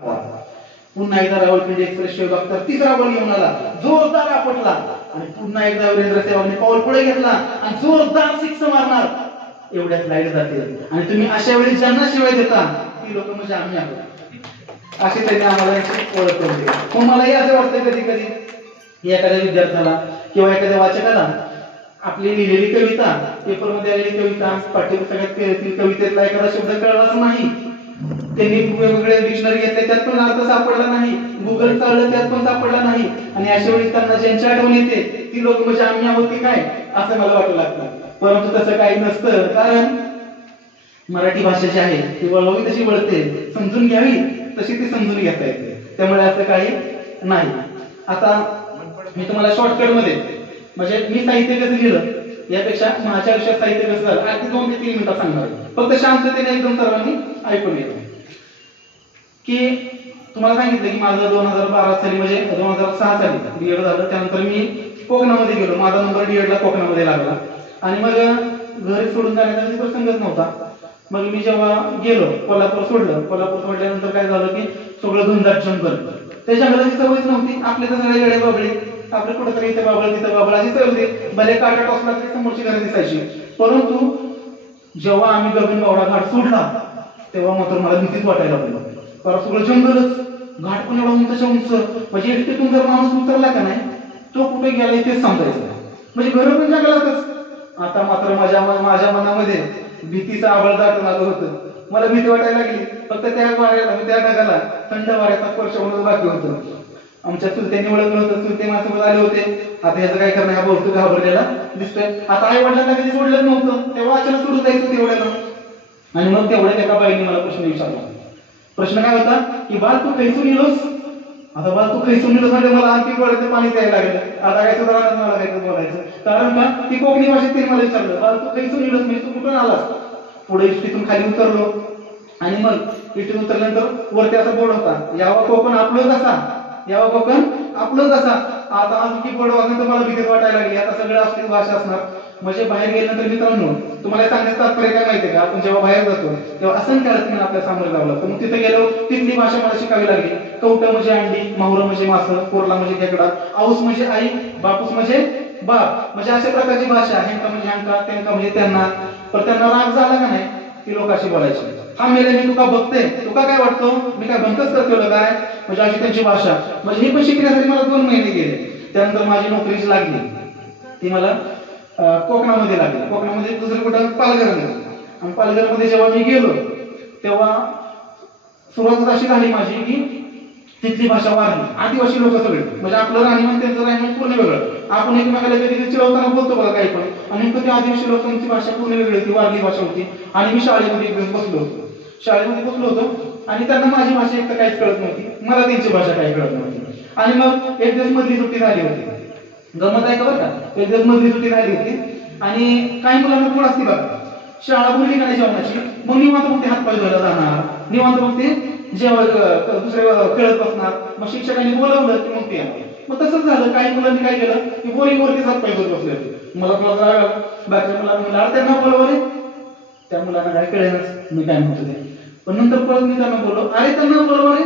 पुन्हा एकदा रावळपिंडी एक्सप्रेस शिवाय बघता तिसरा बॉल घेऊन आला, जोरदार आपटला आणि पुन्हा एकदा वीरेंद्र सेहवागने पाऊल पुढे घेतला आणि जोरदार सिक्स मारणार. एवढ्यात लाईट जाते आणि तुम्ही अशा वेळी ज्यांना शिवाय देता ती लोक म्हणजे आम्ही आहोत असे त्यांनी आम्हाला ओळख करून दिली. मग मलाही असं वाटतं कधी कधी एखाद्या विद्यार्थ्याला किंवा एखाद्या वाचकाला आपली लिहिलेली कविता, पेपरमध्ये आलेली कविता, पाठ्यपुस्तकात कवितेतला एखादा शब्द कळलाच नाही, त्यांनी वेगवेगळे डिक्शनरी घेतले त्यात पण अर्थ सापडला नाही, गुगल चाललं त्यात पण सापडला नाही, आणि अशा वेळी त्यांना ज्यांची आठवण येते ती लोक म्हणजे आम्ही आहोत की काय असं मला वाटू लागतं. परंतु तसं काही नसतं, कारण मराठी भाषा जी आहे ती वळवावी तशी वळते, समजून घ्यावी तशी ती समजून घेता येते, त्यामुळे असं काही नाही. आता मी तुम्हाला शॉर्टकट मध्ये म्हणजे मी साहित्य कसं लिहिलं यापेक्षा माझ्या आयुष्यात साहित्य कसं झालं अगदी 2 ते 3 मिनिटात सांगणार आहे, फक्त शांततेने एकदम सर्वांनी ऐकून घ्या. की तुम्हाला सांगितलं की माझं 2012 साली म्हणजे 2006 साली डीएड झालं, त्यानंतर मी कोकणामध्ये गेलो, माझा नंबर डीएड ला कोकणामध्ये लागला आणि मग घरी सोडून जाण्याचा प्रसंगच नव्हता. मग मी जेव्हा गेलो कोल्हापूर सोडलं, कोल्हापूर सोडल्यानंतर काय झालं की सगळं धुंदाट जंगल, त्या जंगलाची सवयच नव्हती, आपले तर सगळे वेळे बाबळे, आपले कुठेतरी इथे बाबळ तिथे बाबळ अशी सवय होती, भले काटा टोचला तरी समोरची घरं दिसायची. परंतु जेव्हा आम्ही गगनबावडा घाट सोडला तेव्हा मात्र मला भीतीच वाटायला लागली, कारण सगळं जंगलच, घाट पण एवढा उंचच्या उंच, म्हणजे एकटेतून जर माणूस उतरला का नाही तो कुठे गेला तेच समजायचं, म्हणजे घर पण जंगलातच. आता मात्र माझ्या मनामध्ये भीतीचा आबळ दाटून आलं होतं, मला भीती वाटायला लागली. फक्त त्या वाऱ्याला त्या ढगाला थंड वाऱ्याचा स्पर्श होणं बाकी होतं. आमच्या चुलत्यांनी ओळखलं होतं, चुलते माझ्यासोबत आले होते. आता याचं काय करणार, हा बोलतो घाबरलेला दिसतोय. आता आई वडिलांना कधी सोडलं नव्हतं, तेव्हा अचानक सोडून जायचं तेवढ्याला. आणि मग तेवढ्या एका बाईने मला प्रश्न विचारला. प्रश्न काय होता की बाल तू खैसून येलोस. आता बाल तू खैसून येलोस म्हणजे मला आणखी डोळ्याचं पाणी द्यायला लागलं. आता काय सुद्धा मला काय बोलायचं, कारण का ती कोकणी भाषेत तिने मला विचारलं बाल तू खैसून येलोस म्हणजे तू कुठून आलास. पुढे इष्टीतून खाली उतरलो आणि मग इष्टीतून उतरल्यानंतर वरती असा बोर्ड होता, यावा कोकण आपलं कसा, यावा कोकण आपलं कसा. आता आणखी बोर्ड वाजल्यानंतर मला भीती वाटायला लागली, आता सगळं असली भाषा असणार. म्हणजे बाहेर गेल्यानंतर मित्रांनो तुम्हाला सांगण्याचं तात्पर्य काय माहितीये का, आपण जेव्हा बाहेर जातो तेव्हा असंख्य अडचणी आपल्या सामोरे जावं लागतं. मग तिथे गेलो तिथली भाषा मला शिकावी लागली. कवटं म्हणजे अंडी, माहुरं म्हणजे मासं, कोरला म्हणजे खेकडा, आऊस म्हणजे आई, बापूस म्हणजे बाप, म्हणजे अशा प्रकारची भाषा. ह्यांका म्हणजे ह्यांका, त्यांका म्हणजे त्यांना. पण त्यांना राग झाला का नाही ती लोक अशी बोलायची, हा मेले मी तुका बघते, तुका काय वाटतो मी काय भंकच करतो काय, म्हणजे अशी त्यांची भाषा. म्हणजे हे पण शिकण्यासाठी मला 2 महिने गेले. त्यानंतर माझी नोकरीच लागली, ती मला कोकणामध्ये लागली. कोकणामध्ये दुसरी कुठं पालघरमध्ये. आणि पालघरमध्ये जेव्हा मी गेलो तेव्हा सुरुवातच अशी झाली माझी की तिथली भाषा वारली. आदिवासी लोक सगळे, म्हणजे आपलं राहणीमान त्यांचं राहणीमान पूर्ण वेगळं. आपण एकमेकाला कधी चिडवताना बोलतो बघा काही पण, आणि नेमकं ते आदिवासी लोकांची भाषा पूर्ण वेगळी होती, वारली भाषा होती. आणि मी शाळेमध्ये एक दिवस बसलो होतो आणि त्यांना माझी भाषा एक तर काहीच कळत नव्हती, मला त्यांची भाषा काही कळत नव्हती. आणि मग एक दिवस मधली सुट्टी झाली होती, गमत आहे का बरं का, एक दिवस मधली सुट्टी झाली होती आणि काही मुलांना कोण असते बघा शाळा बोलली का नाही जेवणाची, मग निवांत मग ते हातपाय धुवायला जाणार, निवांत मग ते जेवण दुसरे खेळत बसणार. मग शिक्षकांनी बोलवलं की मग ते मग तसंच झालं. काही मुलांनी काय केलं की बोरिंगवरतीच हातपाय धुवत बसले होते. मला बाकीच्या मुलांना म्हणलं त्यांना बोलवले, त्या मुलांना काय कळेलच मी काय म्हणतो ते. पण नंतर परत मी त्यांना बोललो अरे त्यांना बोलवले,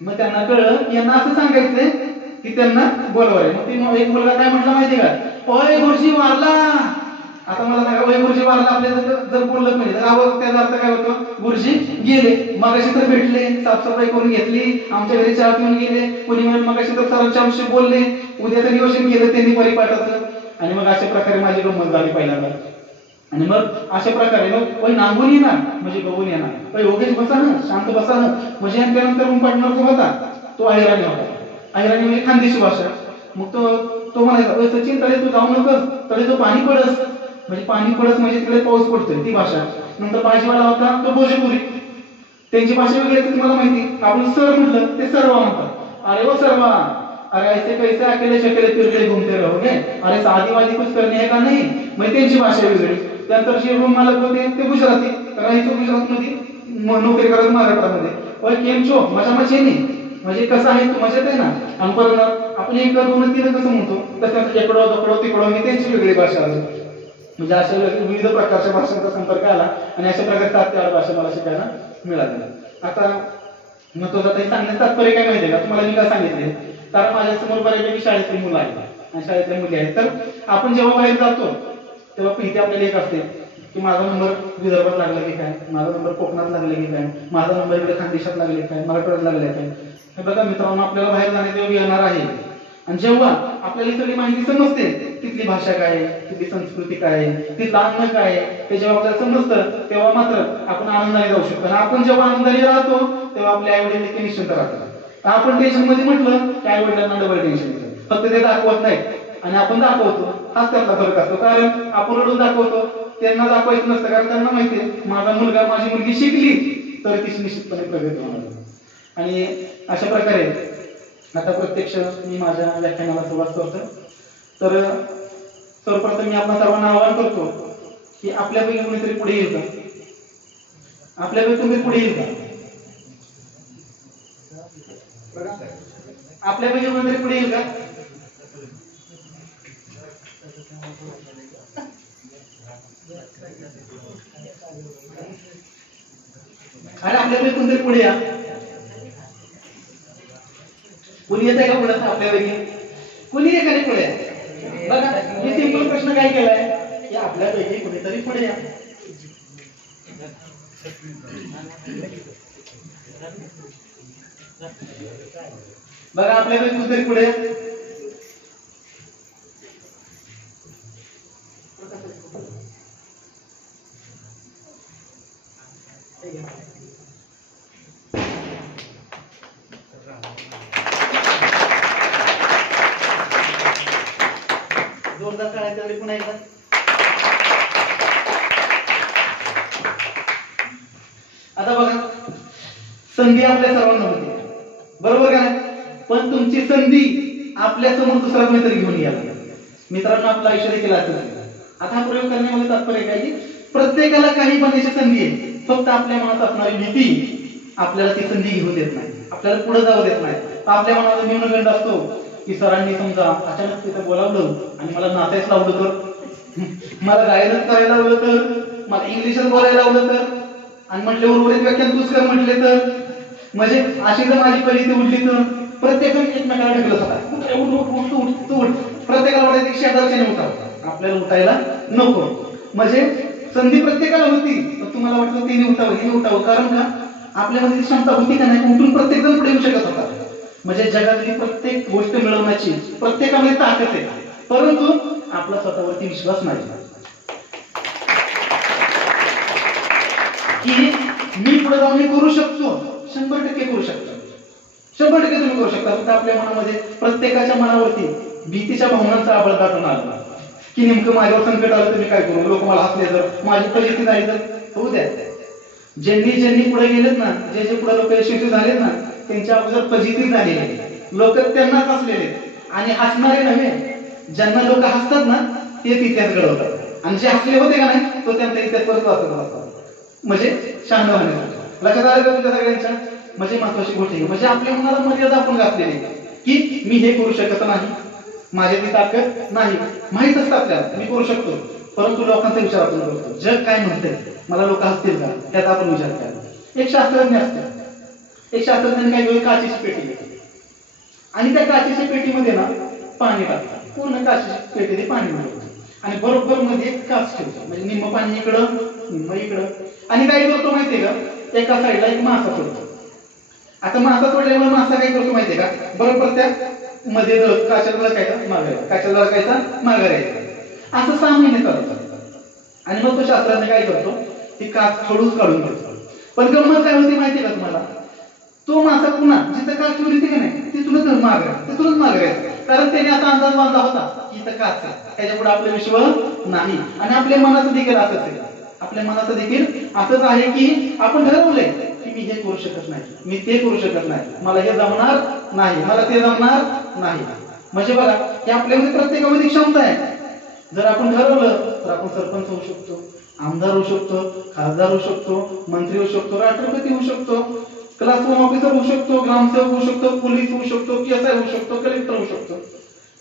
मग त्यांना कळलं यांना असं सांगायचंय की त्यांना बोलवले. मग ते एक मुलगा काय म्हटलं माहितीये का, ओय गुरुजी वारला. आता मला सांगा ओय गुरुजी वारला आपल्याला जर बोललं म्हणजे त्याचा अर्थ काय होतो, गुरुजी गेले, मगाशी तर भेटले, साफसफाई करून घेतली, आमच्या घरी चहा पिऊन गेले, कोणी म्हणून मगाशी तर सरांच्या आमशी बोलले, उद्याचं नियोजन केलं त्यांनी परिपाठाचं. आणि मग अशा प्रकारे माझी गंमत झाली पहिल्यांदा. आणि मग अशा प्रकारे मग ओय नांगून येणार म्हणजे बघून येणार, ओय ओगेश बसा ना, शांत बसा ना, म्हणजे त्यानंतर पार्टनर जो होता तो अहिराणी होता. अहिराणी म्हणजे खानदेशी भाषा. मग तो म्हणायचा सचिन तळे तू जाऊ नकोस, तळे तो पाणी पडस, म्हणजे पाणी पडस म्हणजे तिकडे पाऊस पडतोय ती भाषा. नंतर भाजीवाला होता तो भोजपुरी, त्यांची भाषा वेगळी आहे तुम्हाला माहिती. आपण सर म्हटलं ते सर्व म्हणतात, अरे वो सर्वा, अरे ऐसे कैसे अकेले शकेले फिरते घुमते रहोगे, अरे आदिवासी कुछ करणे है का नाही, म्हणजे त्यांची भाषा वेगळी. त्यानंतर जे रूम मालक होते ते गुजराती, राहायचो गुजरातमध्ये, नोकरी करत महाराष्ट्रामध्ये. ओय केम छो, मजा मजेने, म्हणजे कसं आहे तू मजेत आहे ना. आणि परत आपण एक 2-3 कसं म्हणतो तसं एकडो दकडो तिकडो, मी त्यांची वेगळी भाषा आली. म्हणजे अशा विविध प्रकारच्या भाषांचा संपर्क आला आणि अशा प्रकारच्या 7 ते 8 भाषा मला शिकायला मिळाल्या. आता महत्वाचं ते सांगण्याचं तात्पर्य काय माहितीये का तुम्हाला? मी काय सांगितले, कारण माझ्यासमोर बऱ्यापैकी शाळेतली मुलं आहेत आणि शाळेतल्या मुली आहेत. तर आपण जेव्हा बाहेर जातो तेव्हा भीती आपल्याला एक असते की माझा नंबर विदर्भात लागला की काय, माझा नंबर कोकणात लागला की काय, माझा नंबर इकडे खानदेशात लागले काय, मराठवाड्यात लागले काय. हे बघा मित्रांनो, आपल्याला बाहेर जाण्याचा योग येणार आहे आणि जेव्हा आपल्याला सगळी माहिती समजते, तिथली भाषा काय आहे, तिथली संस्कृती काय आहे, तिथलं अन्न काय आहे, ते जेव्हा आपल्याला समजतं तेव्हा मात्र आपण आनंदाने जाऊ शकतो. आणि आपण जेव्हा आनंदाने राहतो तेव्हा आपले आई वडील देखील निश्चिंत राहतात. आपण टेन्शन मध्ये म्हटलं की आई वडिलांना डबल टेन्शन येतं. फक्त ते दाखवत नाही आणि आपण दाखवतो, हाच त्यातला फरक असतो. कारण आपण रडून दाखवतो, त्यांना दाखवायचं नसतं, कारण त्यांना माहितीये माझा मुलगा माझी मुलगी शिकली तर ती निश्चितपणे प्रगती होणार. आणि अशा प्रकारे आता प्रत्यक्ष मी माझ्या व्याख्यानाला सुरुवात करतो. तर सर्वप्रथम मी आपल्या सर्वांना आवाहन करतो की आपल्यापैकी कोणीतरी पुढे येईल का? आपल्यापैकी कोणीतरी पुढे येईल का? आपल्यापैकी कोणीतरी पुढे येईल का? आणि आपल्यापैकी कोणतरी पुढे या. कुणी येत आहे का पुढे? आपल्यापैकी कुणी एखादी पुढे या. बघा मी सिंपल प्रश्न काय केलाय की आपल्यापैकी कुणीतरी पुढे या. बघा आपल्यापैकी कुणीतरी पुढे या. जोरदार टाळ्या तेवढी पुन्हा एकदा. आता बघा संधी आपल्या सर्वांना होती, बरोबर का नाही? पण तुमची संधी आपल्या समोर दुसरा कोणीतरी घेऊन याल. मित्रांनो, आपलं आयुष्य देखील असं. आता हा प्रयोग करण्यामध्ये तात्पर्य काय की प्रत्येकाला काही बनण्याची संधी आहे, फक्त आपल्या मनात असणारी भीती आपल्याला ती संधी घेऊ देत नाही, आपल्याला पुढे जाऊ देत नाही. आपल्या मनात न्यूनगंड असतो की सरांनी समजा अचानक तिथं बोलावलं आणि मला नाचायच लावलं तर, मला गायनच करायला लावलं तर, मला इंग्लिशच बोलायला लावलं तर, आणि म्हटले उर्वरित व्याख्यान तूच कर म्हटले तर, म्हणजे अशी जर माझी परिस्थिती उठली तर प्रत्येकाने एकमेकाला ढकलत होता. प्रत्येकाला वाटायचं की शेजारच्याने उठावं, आपल्याला उठायला नको. म्हणजे संधी प्रत्येकाला होती, पण तुम्हाला वाटतं तिने उठावं हिने उठावं. कारण का? आपल्यामध्ये क्षमता होती का नाही? उठून प्रत्येक जण पुढे येऊ शकत होता. म्हणजे जगातली प्रत्येक गोष्ट मिळवण्याची प्रत्येकामध्ये ताकद आहे, परंतु आपला स्वतःवरती विश्वास नाही की मी पुढे जाऊन मी करू शकतो. 100% करू शकतो, 100% तुम्ही करू शकता. फक्त आपल्या मनामध्ये प्रत्येकाच्या मनावरती भीतीच्या भावनांचा आबळ दाटून आला की नेमकं माझ्यावर संकट आलं तर मी काय करू, लोक मला हसले तर, माझी परिस्थिती झाली तर. होऊ द्या. ज्यांनी पुढे गेलेत ना, जे पुढे लोक यशस्वी झालेत ना, त्यांच्या अगोदर फजिती झालेली, लोक त्यांनाच हसलेले आणि हसणारे नव्हे. ज्यांना लोक हसतात ना तेच इतिहास घडवतात, आणि जे हसले होते का नाही तो त्यांचा इतिहास परत वाचत असतात. म्हणजे शहाणा होण्यासाठी. लक्षात आलं का तुमच्या सगळ्यांच्या? म्हणजे महत्वाची गोष्ट आहे, म्हणजे आपल्या मनाला मर्यादा आपण घातलेली की मी हे करू शकत नाही, माझ्या ती ताकद नाही. माहित असतं आपल्याला मी करू शकतो, परंतु लोकांचा विचार आपण करतो. जग काय म्हणतंय, मला लोक हसतील का, त्याचा आपण विचार केला. एक शास्त्रज्ञ असतो, एक शास्त्रज्ञाने काय केलं, काचेची पेटी घेतली आणि त्या काचेच्या पेटीमध्ये ना पाणी टाकलं. पूर्ण काचेची पेटी पाणी टाकलं आणि बरोबर मध्ये एक काच ठेवतो, म्हणजे निम्म पाणी इकडं निम्म इकडं. आणि काय करतो माहितीये का, एका साईडला एक मासा सोडतो. आता मासा सोडल्यामुळे मासा काय करतो माहितीये का, बरोबर त्या मध्ये काचेला धडकायचा माघार, काचेला धडकायचा माघार यायचा. असं 6 महिने चालतं. आणि मग तो शास्त्रज्ञ काय करतो, ती काच हळूच काढून घेतो. पण गंमत काय होती माहितीये का तुम्हाला, तो मासा पुन्हा जिथं काच ठेवली होती की नाही तिथूनच माघार, कारण त्याने असा अंदाज बांधला होता की इथं काच आहे, त्याच्या पुढे आपलं विश्व नाही. आणि आपल्या मनाचं देखील असंच आहे, आपल्या मनाचं देखील असंच आहे की आपण ठरवलंय की मी हे करू शकत नाही, मी ते करू शकत नाही, मला हे जमणार नाही, मला ते जमणार नाही. म्हणजे बघा की आपल्यामध्ये प्रत्येकामध्ये क्षमता आहे. जर आपण ठरवलं तर आपण सरपंच होऊ शकतो, आमदार होऊ शकतो, खासदार होऊ शकतो, मंत्री होऊ शकतो, राष्ट्रपती होऊ शकतो, क्लासरूम ऑफिसर होऊ शकतो, ग्रामसेवक होऊ शकतो, पोलीस होऊ शकतो, PSI होऊ शकतो, कलेक्टर होऊ शकतो.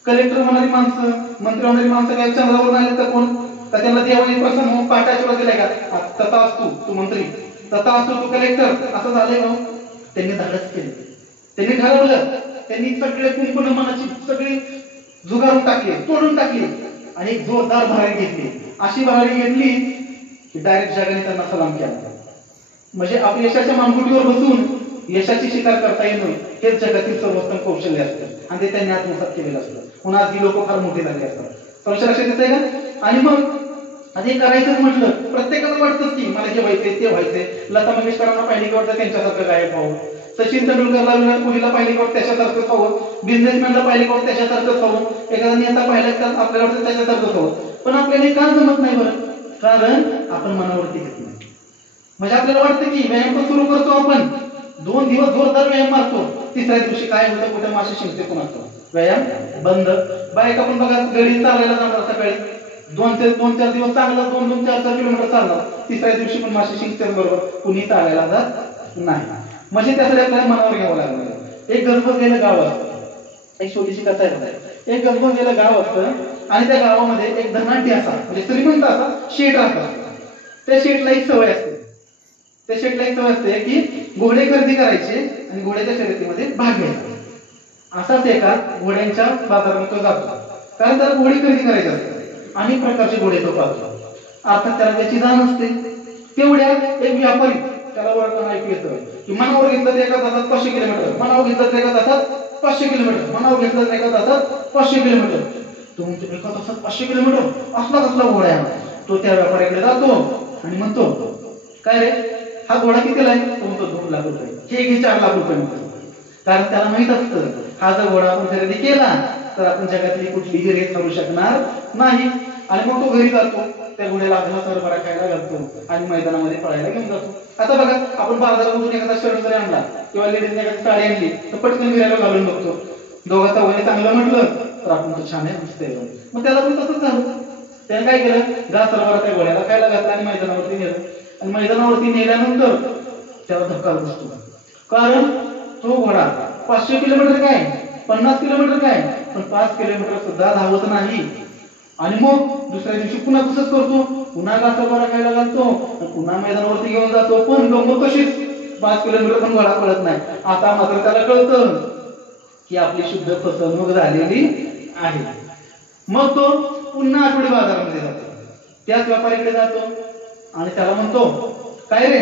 कलेक्टर होणारी माणसं, मंत्री होणारी माणसं काय चंद्रावर आले तर कोण, तर त्यांना देवाने प्रसन्न होऊन पाठ आशीर्वाद दिलाय का, तथा असतो तू मंत्री, तथा असतो तू कलेक्टर, असं झालंय का? त्यांनी धाडस केले, त्यांनी ठरवलं, त्यांनी सगळे कुंपण मनाची सगळी जुगारून टाकले, तोडून टाकली आणि एक जोरदार भरारी घेतली. अशी भरारी घेतली की डायरेक्ट जगाने त्यांना सलाम केला. म्हणजे आपल्या यशाच्या मानगुटीवर बसून यशाची शिकार करता येणं हेच जगातील सर्वोत्तम कौशल्य असतं आणि ते त्यांनी आत्मसात केलेलं असतं. पुन्हा ही लोक फार मोठी झाली असतात. संशय लक्षात येत आहे का? आणि मग आधी करायचं म्हटलं, प्रत्येकाला वाटतंच की मला जे व्हायचंय ते व्हायचंय. लता मंगेशकरांना पाहिली की वाटतं त्यांच्यासारखं गायक व्हावं, सचिन तेंडुलकरला विराट कोहलीला पाहिली की वाटतं त्याच्यासारखं व्हावं, बिझनेसमॅनला पाहिली की वाटतं त्याच्यासारखंच व्हावं, एखादा नेता पाहिला तर आपल्याला वाटतं त्याच्यासारखंच व्हावं. पण आपल्याला हे का जमत नाही बरं? कारण आपण मनावरती घेत नाही. म्हणजे आपल्याला वाटतं की व्यायाम पण सुरू करतो आपण, 2 दिवस जोरदार व्यायाम मारतो, तिसऱ्या दिवशी काय होतं, कुठे मासे शिंकते कोणाचं, व्यायाम बंद. बायका पण बघा गडी चालायला जाणार सकाळी, 2-4 दिवस चांगला 2-4 किलोमीटर चालणार, तिसऱ्या दिवशी पण मासे शिंकते बरोबर, कुणी चालायला जात नाही. म्हणजे त्यासाठी आपल्याला मनावर घ्यावं लागलं. एक गजबजलेलं गाव असतं, एक छोटीशी कथा आहे. एक गजबजलेलं गाव असतं आणि त्या गावामध्ये एक धनाढ्य असा म्हणजे श्रीमंत असा शेठ राहतात. त्या शेठला एक सवय असते, त्या शेठला एक सवय असते की घोडे खरेदी करायचे आणि घोड्याच्या शर्यतीमध्ये भाग घ्यायचा. असाच एका घोड्यांच्या बाजारात तो जातो, कारण त्याला घोडे खरेदी करायचे असते. अनेक प्रकारचे घोडे तो पाहतो, अर्थात त्याला त्याची जाण असते. तेवढ्यात एक व्यापारी त्याला ओळखताना ऐकू येतं की मनावर घेतलं तर एका तासात 500 किलोमीटर, मनावर घेतलं तर एका तासात 500 किलोमीटर, मनावर घेतलं तर एका तासात 500 किलोमीटर. तो म्हणतो एका तासात 500 किलोमीटर असला कसला घोडा आहे? तो त्या व्यापाऱ्याकडे जातो आणि म्हणतो काय रे हा घोडा कितीला आहे? तो म्हणतो 2 लाख रुपये. हे घे 4 लाख रुपये म्हणतो. कारण त्याला माहित असतं हा जर घोडा आपण खरेदी केला तर आपण जगातली कुठलीही रेस करू शकणार नाही. आणि मग तो घरी जातो, त्या घोड्याला आधला सरबरा खायला घालतो आणि मैदानामध्ये पळायला घेऊन जातो. आता बघा आपण बाजारामधून एखादा शर्ट जरी आणला किंवा लेडीजने एखादी साडी आणली तर पटकन फिरायला घालून बघतो. दोघांचा वय चांगलं म्हटलं तर आपण तो छान आहे दिसतंय, मग त्याला पण तसंच झालं. त्याने काय केलं, सरबरा त्या घोड्याला खायला घातला आणि मैदानावरती नेलं. आणि मैदानावरती नेल्यानंतर त्याला धक्का बसतो, कारण तो घोडा 500 किलोमीटर काय 50 किलोमीटर काय पण 5 किलोमीटर सुद्धा धावत नाही. आणि मग दुसऱ्या दिवशी पुन्हा तसंच करतो, पुन्हा सरबरा खायला घालतो, पुन्हा मैदानावरती घेऊन जातो. पण गंमत कशीच 5 किलोमीटर पण घोडा पळत नाही. आता मात्र त्याला कळतं की आपली शुद्ध फसवणूक झालेली आहे. मग तो पुन्हा आठवडी बाजारामध्ये जातो, त्याच व्यापाऱ्याकडे जातो आणि त्याला म्हणतो काय रे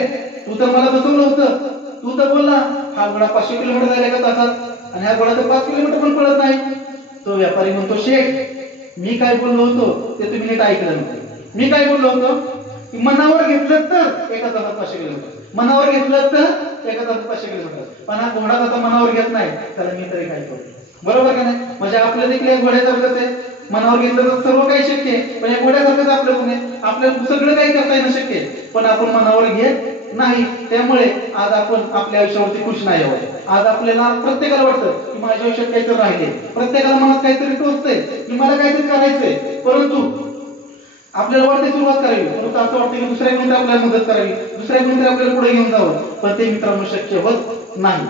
तू तर मला बसवलं होतं, तू तर बोलला हा घोडा 500 किलोमीटर जायला का तासात आणि हा घोडा तर 5 किलोमीटर पण पळत नाही. तो व्यापारी म्हणतो शेठ मी काय बोललो होतो ते तुम्ही नीट ऐकलं नाही. मी काय बोललो होतो की मनावर घेतलं तर एका तासात 500 किलोमीटर, मनावर घेतलं तर एका तासात 500 किलोमीटर. पण हा घोडा जसा मनावर घेत नाही त्याला मी तरी काय करतो, बरोबर का नाही? म्हणजे आपल्या देखील या घोड्यासारखंच आहे, मनावर घेतलं तर सर्व काही शक्य आहे. पण या घोड्यासारखंच आपलं गुण आहे, आपल्याला सगळं काही करता येणं शक्य आहे पण आपण मनावर घेत नाही. त्यामुळे आज आपण आपल्या आयुष्यावरती खुश नाही आहोत. आज आपल्याला प्रत्येकाला वाटतं की माझ्या आयुष्यात काहीतरी राहिले, प्रत्येकाला मनात काहीतरी टोचतंय की मला काहीतरी करायचंय, परंतु आपल्याला वाटते सुरुवात करावी, परंतु असं वाटतं की दुसऱ्या मित्र आपल्याला मदत करावी, दुसऱ्या मित्र आपल्याला पुढे घेऊन जावं, पण ते मित्रांनो शक्य होत नाही.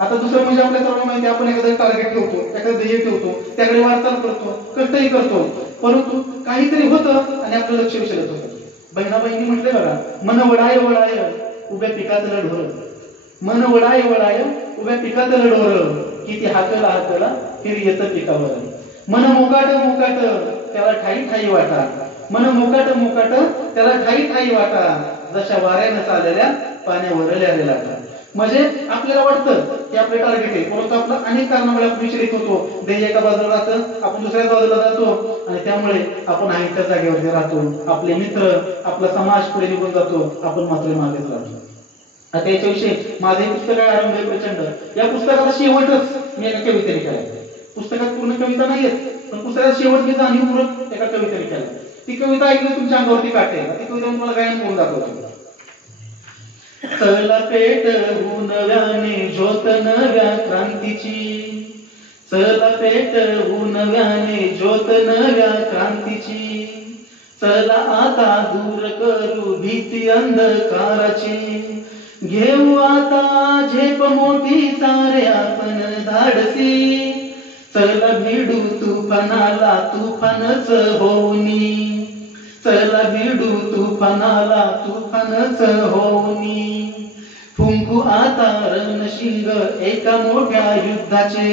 आता दुसरं म्हणजे आपल्या सर्वांना माहिती आपण एखादं टार्गेट ठेवतो, एखादं ध्येय ठेवतो, त्याकडे वाटचाल करतो, कष्टही करतो, परंतु काहीतरी होतं आणि आपलं लक्ष विचलित होतं. बहिणाबाईंनी म्हटले बघा, मन वडाय वडाय उभ्या पिकातलं ढोर, मन वडाय वडाय उभ्या पिकातलं ढोर, किती हाकला हाकला फिर येतं पिकावर, मन मोकाट मोकाट त्याला ठाई ठाई वाटा, मन मोकाट मोकाट त्याला ठाई ठाई वाटा, जशा वाऱ्यानं चाललेल्या पाण्यावर आलेला. म्हणजे आपल्याला वाटतं की आपलं टार्गेट आहे, परंतु आपलं अनेक कारणामुळे आपण विचलित होतो. ध्येय एका बाजूला राहतं, आपण दुसऱ्या बाजूला जातो आणि त्यामुळे आपण आहे त्या जागेवरती राहतो. आपले मित्र आपला समाज पुढे निघून जातो, आपण मात्र मागेच राहतो. आता याच्याविषयी माझे पुस्तक आहे आरंभ प्रचंड. या पुस्तकाचा शेवटच मी एका कवितेने केला. पुस्तकात पूर्ण कविता नाहीयेत पण पुस्तकात शेवट मी जाणीवपूर्वक एका कवितेने केला. ती कविता ऐकली तुमच्या अंगावरती काटे, ती कविता मी तुम्हाला गायन करून दाखवतो. चला पेटवून नव्याने ज्योत नव्या क्रांतीची, चला पेटवून नव्याने ज्योत नव्या क्रांतीची, चला आता दूर करू भीती अंधकाराची, घेऊ आता झेप मोठी सारे आपण धाडसी, चला भिडू तुफानाला तुफानच होऊनी, चला भिडू तुफानाला तुफानच होऊनी, फुंकू आता रणशिंग एका मोठ्या युद्धाचे,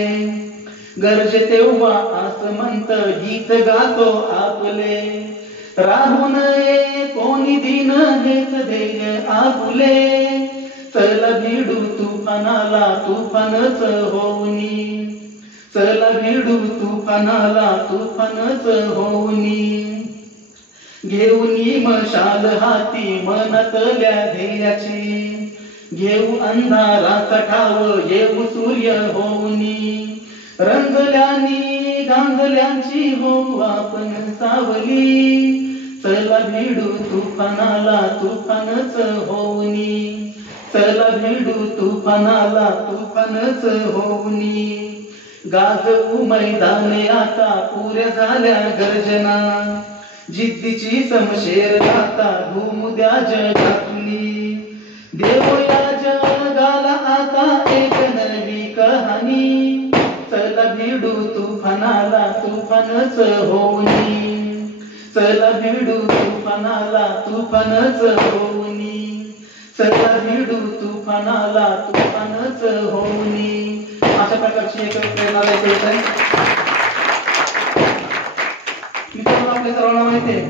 गरजे तेव्हा आसमंत गीत गातो आपले, राहू नये कोणी दिन हेच ध्येय आपुले, चला भिडू तुफानाला तुफानच होऊनी, चला भिडू तुफानाला तुफानच होऊनी, घेऊनी मशाल हाती मनातल्या ध्येयाची, घेऊ अंधाराचा ठाव येऊ सूर्य होऊनी, रंगल्यानी गांजल्यांची होऊ आपण सावली, चला भिडू तुफानाला तुफानच होऊनी, चला भिडू तुफानाला तुफानच होऊनी, गाजवू मैदाने आता पुऱ्या झाल्या गर्जना, जिद्दीची समशेर आता घुमू द्या जगातली, देवो या जगाला आता एक नवी कहाणी, चला भिडू तुफानाला तुफानच होऊनी, चला भिडू तुफानाला तुफानच होऊनी, चला भिडू तुफानाला तुफानच होऊनी. अशा प्रकारची एक प्रेरणादायक गोष्ट आहे. मित्रांनो, आपल्या सर्वांना माहिती आहे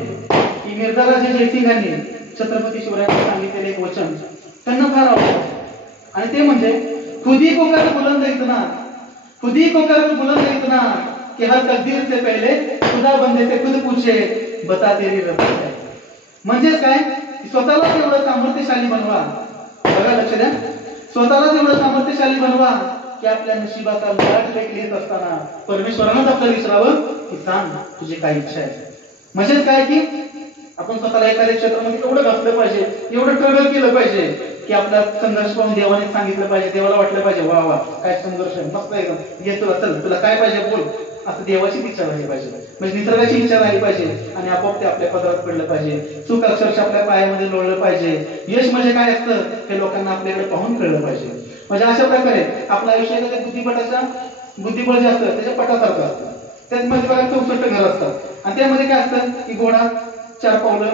की मिर्झा राजे जयसिंगांनी छत्रपती शिवरायांना सांगितलेले एक वचन त्यांना फार आवडलं, आणि ते म्हणजे खुदी को कर बुलंद इतना, खुदी को कर बुलंद इतना कि हर तकदीर से पहले खुदा बंदे से खुद पूछे बता तेरी रजा है. म्हणजेच काय, स्वतःला तेवढं सामर्थ्यशाली बनवा. बघा, लक्ष द्या, स्वतःला तेवढं सामर्थ्यशाली बनवा की आपल्या नशिबाचा लाट लेत असताना परमेश्वरानंच आपल्याला विचारावं की सांग तुझी काय इच्छा आहे. म्हणजेच काय की आपण स्वतःला एखाद्या क्षेत्रामध्ये एवढं घातलं पाहिजे, एवढं ट्रगल केलं पाहिजे की आपला संघर्ष पाहून देवाने सांगितलं पाहिजे, देवाला वाटलं पाहिजे वा वा काय संघर्ष आहे, मस्त एकदम, घे तुला, चल तुला काय पाहिजे बोल, असं देवाची इच्छा झाली पाहिजे, म्हणजे निसर्गाची इच्छा झाली पाहिजे, आणि आपोआप ते आपल्या पदरात पडलं पाहिजे. सुख अक्षरशः आपल्या पायामध्ये लोळलं पाहिजे. यश म्हणजे काय असतं हे लोकांना आपल्याकडे पाहून कळलं पाहिजे. म्हणजे अशा प्रकारे आपलं आयुष्य बुद्धिबळ जे असतं त्याच्या पटासारखं असतं. त्यामध्ये बघा 64 घर असतात, आणि त्यामध्ये काय असतं की घोडा 4 पावलं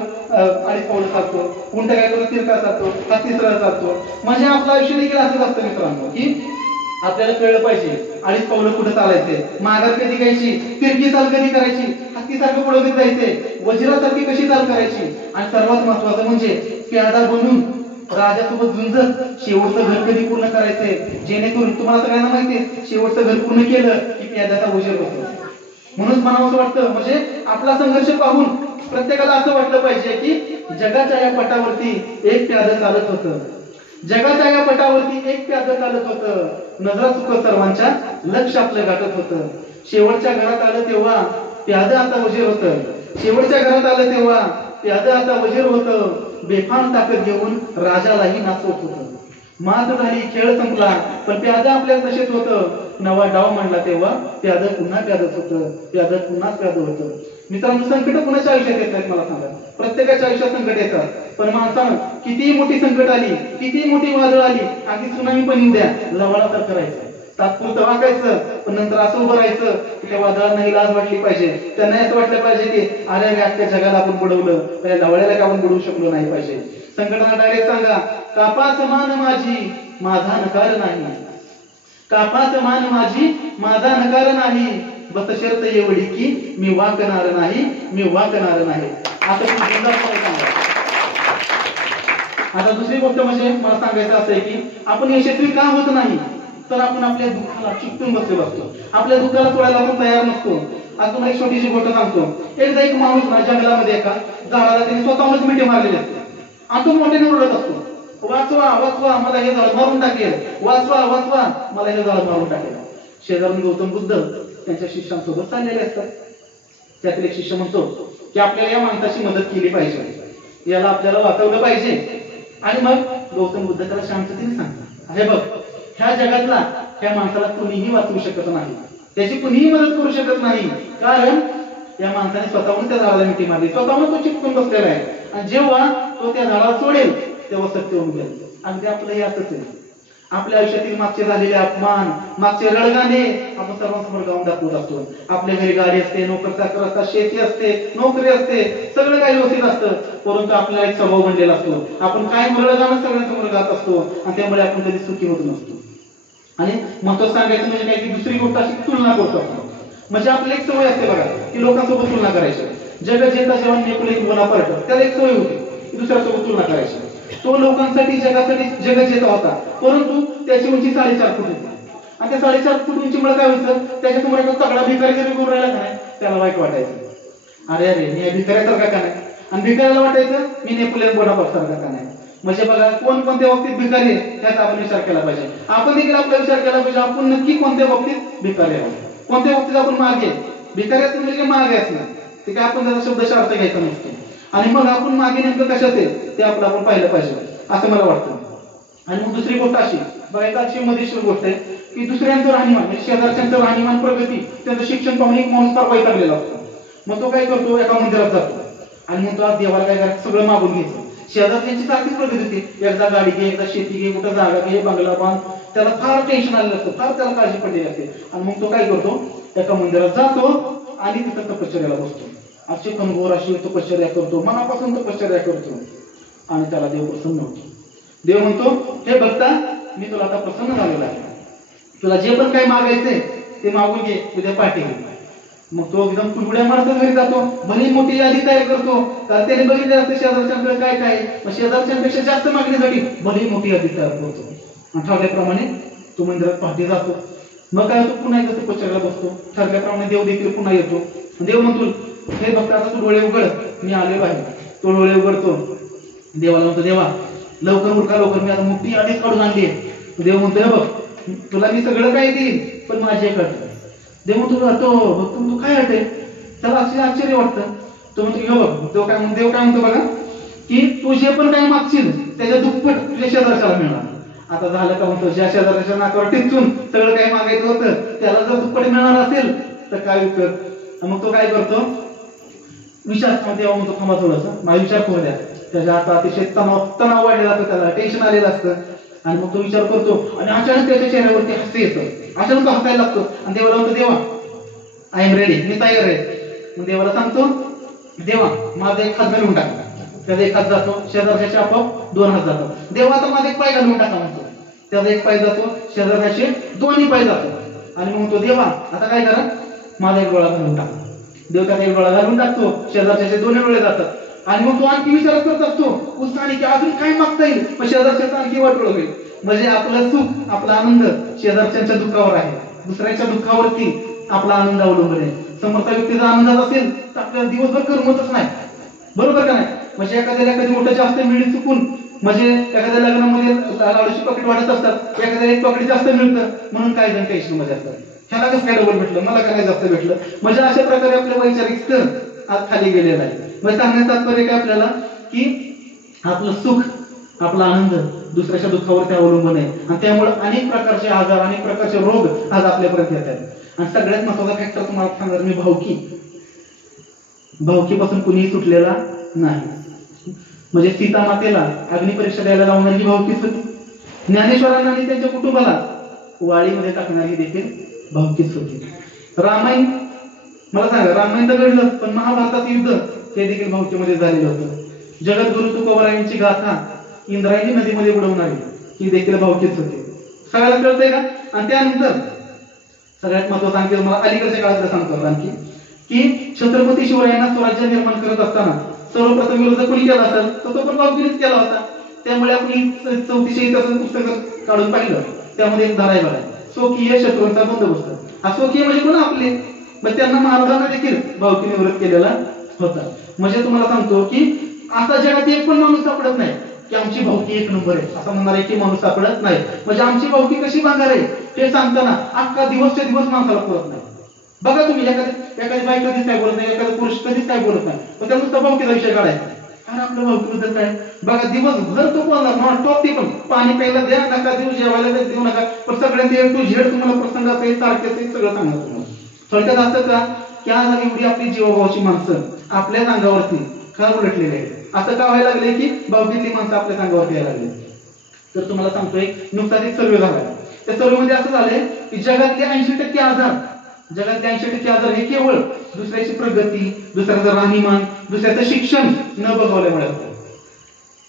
2.5 पावलं चालतो, उंट काय करतो तिरका चालतो, हत्ती सरळ चालतो. म्हणजे आपलं आयुष्य देखील असंच असतं मित्रांनो, की आपल्याला कळलं पाहिजे 2.5 पावलं कुठे चालायचे, माघार कधी घ्यायची, तिरकी चाल कधी करायची, हत्तीसारखं पुढे कधी जायचे, वज्रासारखी कशी चाल करायची, आणि सर्वात महत्वाचं म्हणजे प्यादा बनून राजासोबत झुंजत शेवटचं घर कधी पूर्ण करायचंय, जेणेकरून तुम्हाला सगळ्यांना माहितीये शेवटचं घर पूर्ण केलं की प्याद्याचा उजेड होतो. म्हणून म्हणावं असं वाटतं, म्हणजे आपला संघर्ष पाहून प्रत्येकाला असं वाटलं पाहिजे की जगाच्या या पटावरती एक प्यादं चालत होतं, जगाच्या या पटावरती एक प्यादं चालत होतं, नजरा चुकत सर्वांच्या लक्ष आपलं गाठत होतं. शेवटच्या घरात आलं तेव्हा प्यादं आता उजेड होतं, शेवटच्या घरात आलं तेव्हा प्यादं आता उजेड होतं, बेफाम ताकद घेऊन राजालाही नाचवत होतं. मात झाली, खेळ संपला, पण प्यादं आपल्या तसेच होतं. नवा डाव म्हणला तेव्हा प्यादं पुन्हा प्यादच होतं, प्यादं पुन्हा प्यादं होतं. मित्रांनो, संकट कुणाच्या आयुष्यात येत नाहीत मला सांगा, प्रत्येकाच्या आयुष्यात संकट येतात. पण माणसानं किती मोठी संकट आली, किती मोठी वादळ आली, अगदी सुनामी पण येऊ द्या, लवाळा तर करायचं, तात्पुरतं वाकायचं, पण नंतर असं उभं राहायचं की त्या वादळांनाही लाज वाटली पाहिजे, त्यांना असं वाटलं पाहिजे की अरे अख्ख्या जगाला आपण बुडवलं, त्या लवाळ्याला का आपण बुडवू शकलो नाही पाहिजे. संकटाला डायरेक्ट सांगा, कापाच मान माझी माझा नकार नाही, कापाच मान माझी माझा नकार नाही, बस शर्त एवढी की मी वाकणार नाही, मी वाकणार नाही. आता तुम्ही सांगा. आता दुसरी गोष्ट म्हणजे मला सांगायचं असं आहे की आपण यशस्वी का होत नाही, तर आपण आपल्या दुःखाला चिकटून बसलेलो असतो, आपल्या दुःखाला सोडायला आपण तयार नसतो. आज तुम्हाला एक छोटीशी गोष्ट सांगतो. एकदा एक माणूस ना जंगलामध्ये एका झाडाला त्याने स्वतःहूनच मिठी मारलेली असते, आणि तो मोठ्याने ओरडत असतो, वाचवा वाचवा मला हे झाड मारून टाकेल, वाचवा वाचवा मला हे झाड मारून टाकेल. शेजारून गौतम बुद्ध त्यांच्या शिष्यांसोबत चाललेले असतात. त्यातील एक शिष्य म्हणतो की आपल्याला या माणसाची मदत केली पाहिजे, याला आपल्याला वाचवलं पाहिजे. आणि मग गौतम बुद्ध त्याला शांततेने सांगतात, हे बघ, ह्या जगातला ह्या माणसाला कुणीही वाचवू शकत नाही, त्याची कुणीही मदत करू शकत नाही, कारण या माणसाने स्वतःहून त्या झाडाला मिठी मारली, स्वतःहून तो चिपकून बसलेला आहे, आणि जेव्हा तो त्या झाडाला सोडेल तेव्हा सत्य होऊन गेलं. अगदी आपलंही असंच आहे. आपल्या आयुष्यातील मागचे झालेले अपमान, मागचे रडगाणे आपण सर्वांसमोर गाऊन दाखवत असतो. आपल्या घरी गाडी असते, नोकर चाकर असतात, शेती असते, नोकरी असते, सगळं काही व्यवस्थित असतं, परंतु आपल्याला एक स्वभाव बनलेला असतो. आपण काय रडगाणं सगळ्यांसमोर गात असतो आणि त्यामुळे आपण कधी सुखी होत नसतो. आणि महत्व सांगायचं म्हणजे काय की दुसरी गोष्ट अशी तुलना करतो आपण. म्हणजे आपली एक सवय असते बघा की लोकांसोबत तुलना करायची. जग जेता जेव्हा नेपोलियन बोनापार्ट त्याला एक सवय होती की दुसऱ्यासोबत तुलना करायची. तो लोकांसाठी जगासाठी जगत जेता होता, परंतु त्याची उंची 4.5 फूट होती. आणि त्या 4.5 फूट उंचीमुळे काय व्हायचं, त्याच्यासमोर एका तगडा भिकारी जरी उभा राहिला का नाही त्याला वाईट वाटायचं. अरे अरे मी या भिकाऱ्यासारखा का नाही, आणि भिकाऱ्याला वाटायचं मी नेपोलियन बोनापार्ट सारखा का नाही. म्हणजे बघा कोण कोणत्या बाबतीत भिकारी आहे त्याचा आपण विचार केला पाहिजे. आपण देखील आपला विचार केला पाहिजे आपण नक्की कोणत्या बाबतीत भिकारी आहोत, कोणत्या बाबतीत आपण मागे. भिकाऱ्यात म्हणजे मागे असणार ते काय आपण त्याचा शब्दशः अर्थ घ्यायचा नसतो. आणि मग आपण मागे नेमकं कशात आहे ते आपण पाहिलं पाहिजे असं मला वाटतं. आणि मग दुसरी गोष्ट अशी बघा, एक अशी मजेशीर गोष्ट आहे की दुसऱ्यांचं राहणीमान म्हणजे शेजारच्यांचं राहणीमान प्रगती त्यांचं शिक्षण पाहून एक माणूस फार वैतागलेला असतो. मग तो काय करतो, एका मंदिरात जातो आणि म्हणतो आज देवाला काय करायचं सगळं मागून घ्यायचं. शेजारच्यांची सारखीच प्रगती होती, एकदा गाडी घे, एकदा शेती घे, कुठं जागा घे, बंगला बांध. त्याला फार टेन्शन आलेलं असतं, फार त्याला काळजी पडलेली असते. आणि मग तो काय करतो, एका मंदिरात जातो आणि तिथं तपश्चर्याला बसतो. अशी कणगोर अशी तपश्चर्या करतो, मनापासून तपश्चर्या करतो आणि त्याला देव प्रसन्न होतो. देव म्हणतो हे भक्ता मी तुला आता प्रसन्न झालेला आहे, तुला जे पण काही मागायचंय ते मागून घे, उद्या पाठी घे. मग तो एकदम कुडकुड्या मारतच घरी जातो, भली मोठी यादी तयार करतो, कारण त्याने बघितले असते शेजारच्यांकडे काय काय, मग शेजारच्यांपेक्षा जास्त मागण्यासाठी भली मोठी यादी तयार करतो आणि ठरल्याप्रमाणे तो मंदिरात पहाटे जातो. मग काय होतो, पुन्हा एकदा तपश्चर्याला बसतो. ठरल्याप्रमाणे देव देखील पुन्हा येतो. देव म्हणतो हे भक्त आता तू डोळे उघड, मी आलेलो आहे. तो डोळे उघडतो, देवाला म्हणतो देवा लवकर उरका लवकर, मी आता मोठी यादीच काढून आणली आहे. देव म्हणतो हे बघ तुला मी सगळं काही देईन पण माझी एक अट. देव म्हणतो भक्त तू काय अट आहे, त्याला असे आश्चर्य वाटतं. तो म्हणतो हे बघ देव काय म्हणतो बघा की तू जे पण काही मागशील त्याच्या दुप्पट तुझ्या शेजारच्याला मिळणार. आता झालं का म्हणतो, ज्या शेजारच्या नाकावर टिचून सगळं काही मागायचं होतं त्याला जर दुप्पट मिळणार असेल तर काय विकत. मग तो काय करतो, विचार तेव्हा म्हणतो थांबा थोडंसं माझा विचार करू द्या. त्याच्या आता अतिशय तणाव वाढलेला असतो, त्याला टेन्शन आलेलं असतं. आणि मग तो विचार करतो आणि अचानक त्याच्या चेहऱ्यावरती हास्य येतं, अचानक हसायला लागतो आणि देवाला म्हणतो देवा आय एम रेडी, मी तयार आहे. मग देवाला सांगतो देवा माझा एक हात घालून टाका. त्याचा एक हात जातो, शेजारच्याचे आपोआप 2 हात जातात. देवा आता माझा एक पाय घालून टाका म्हणतो, त्याचा एक पाय जातो, शेजारच्याचे दोन्ही पाय जातो. आणि मग म्हणतो देवा आता काय करा माझा एक डोळा घालून टाका. देव त्याचा एक डोळा घालून टाकतो, शेजारच्याचे दोन्ही डोळे जातात. आणि मग तो आणखी विचार करत असतो उत्साहाने की अजून काय मागता येईल, मग शेजारच्याचा आणखी वाटोळ होईल. म्हणजे आपलं सुख आपला आनंद शेजारच्या दुःखावर आहे, दुसऱ्याच्या दुःखावरती आपला आनंद अवलंबून आहे. समोरचा व्यक्तीचा आनंदात असेल तर आपल्याला दिवसभर करमतच नाही, बरोबर का नाही. म्हणजे एखाद्याला एखादी मोठं जास्त मिळी चुकून, म्हणजे एखाद्या लग्नामध्ये लाडूची पॉकेट वाढत असतात, एखाद्याला एक पॉकेट जास्त मिळतं म्हणून काही जण टेन्शन मध्ये असतात, ह्याला कसं काय डबल भेटलं, मला काय जास्त भेटलं. म्हणजे अशा प्रकारे आपलं वैचारिक स्तर आज खाली गेलेला आहे. म्हणजे सांगण्याचं तात्पर्य काय आपल्याला की आपलं सुख आपला आनंद दुसऱ्याच्या दुःखावरती अवलंबून आहे. आणि त्यामुळे अनेक प्रकारचे आजार, अनेक प्रकारचे रोग आज आपल्यापर्यंत येत आहेत. आणि सगळ्यात महत्वाचा फॅक्टर तुम्हाला सांगणार मी, भावकीपासून कुणीही सुटलेला नाही. म्हणजे सीता मातेला अग्निपरीक्षा द्यायला लावणारी भावकीच होती, ज्ञानेश्वरांना आणि त्यांच्या कुटुंबाला वाळीमध्ये टाकणारी देखील भावकीच होती. रामायण मला सांगा, रामायण तर घडलं पण महाभारताचं युद्ध ते देखील भावकीमध्ये झालेलं होतं. जगद्गुरु तुकोबरायांची गाथा इंद्रायणी नदीमध्ये बुडवणारी ही देखील भावकीच होती. सगळ्याला कळतंय का. आणि त्यानंतर सगळ्यात महत्वाचं आणखी मला अलीकडच्या काळातलं सांगतो आणखी की छत्रपती शिवरायांना स्वराज्य निर्माण करत असताना सर्वप्रथम विरोध कोणी केला असेल तर तो पण भावकीनेच केला होता. त्यामुळे आपण 3400 इतिहासाचं पुस्तक काढून पाहिलं, त्यामध्ये एक धारा आहे स्वकीय शत्रूंचा बंदोबस्त. अस्वकीय म्हणजे कोण आपले, मग त्यांना महाराजांना देखील भावकीने विरोध केलेला होता. म्हणजे तुम्हाला सांगतो की असा जगात एक पण माणूस सापडत नाही की आमची भावकी एक नंबर आहे असं म्हणणारे की माणूस सापडत नाही. म्हणजे आमची भावकी कशी भांगार आहे हे सांगताना अख्खा दिवसच्या दिवस माणसाला पुरत नाही. बघा तुम्ही एखादी बाई कधीच काय बोलत नाही, एखादा पुरुष कधीच काय बोलत नाही, पण त्या नुसता भावकीचा विषय काढायचा. अरे आपल्या भावकीबद्दल काय बघा, दिवसभर तो बोलणार टॉप ते पण पाणी प्यायला द्या नका देऊ, जेवायला देऊ नका, पण सगळ्यांचे A to Z तुम्हाला प्रसंग असेल सारखे असेल सगळं सांगणार तुम्हाला. थोडक्यात असं का की आज एवढी आपली जीवाभावाची माणसं आपल्याच अंगावरती का उलटलेली आहे. असं का व्हायला लागले की भावकीतली माणसं आपल्याच अंगावरती यायला लागली. तर तुम्हाला सांगतोय, नुकताच एक सर्वे झाला. त्या सर्वेमध्ये असं झालंय की जगातले 80% आजार हे केवळ दुसऱ्याची प्रगती, दुसऱ्याचं राहणीमान, दुसऱ्याचं शिक्षण न बघवल्यामुळे होतं.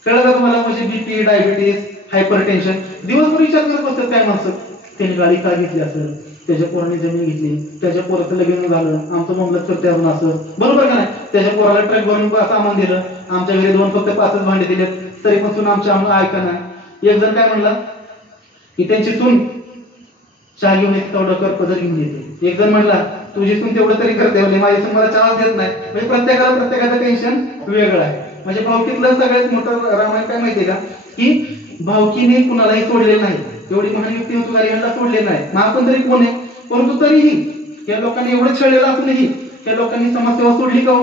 कळलं का तुम्हाला? म्हणजे बीपी, डायबिटीस, हायपरटेन्शन. दिवसभर विचार करत बसतात काय माणसं, त्याने गाडी का घेतली असेल, त्याच्या पोराने जमीन घेतली, त्याच्या पोराचं लग्न झालं, आमचं मामलात करते अजून असं, बरोबर का नाही? त्याच्या पोराला ट्रक भरून सामान दिलं, आमच्या घरी फक्त 5च भांडे दिलेत, तरी पण सून आमच्या ऐका नाही. एक जण काय म्हणला की त्यांची सून चहा घेऊन येते, तेवढं कर पदर घेऊन येते. एक जण म्हणला तुझी सून तेवढं तरी करते, म्हणजे माझी सून मला चहा देत नाही. म्हणजे प्रत्येकाचं टेन्शन वेगळं आहे. म्हणजे भावकीतलं सगळ्यात मोठं रामायण काय माहितीये का, की भावकीने कुणालाही सोडलेलं नाही. एवढी महान व्यक्ती यांना सोडलेलं नाही. मग आपण तरी कोण आहे? परंतु तरीही या लोकांनी एवढं छळलेलं असूनही त्या लोकांनी समाजसेवा सोडली का?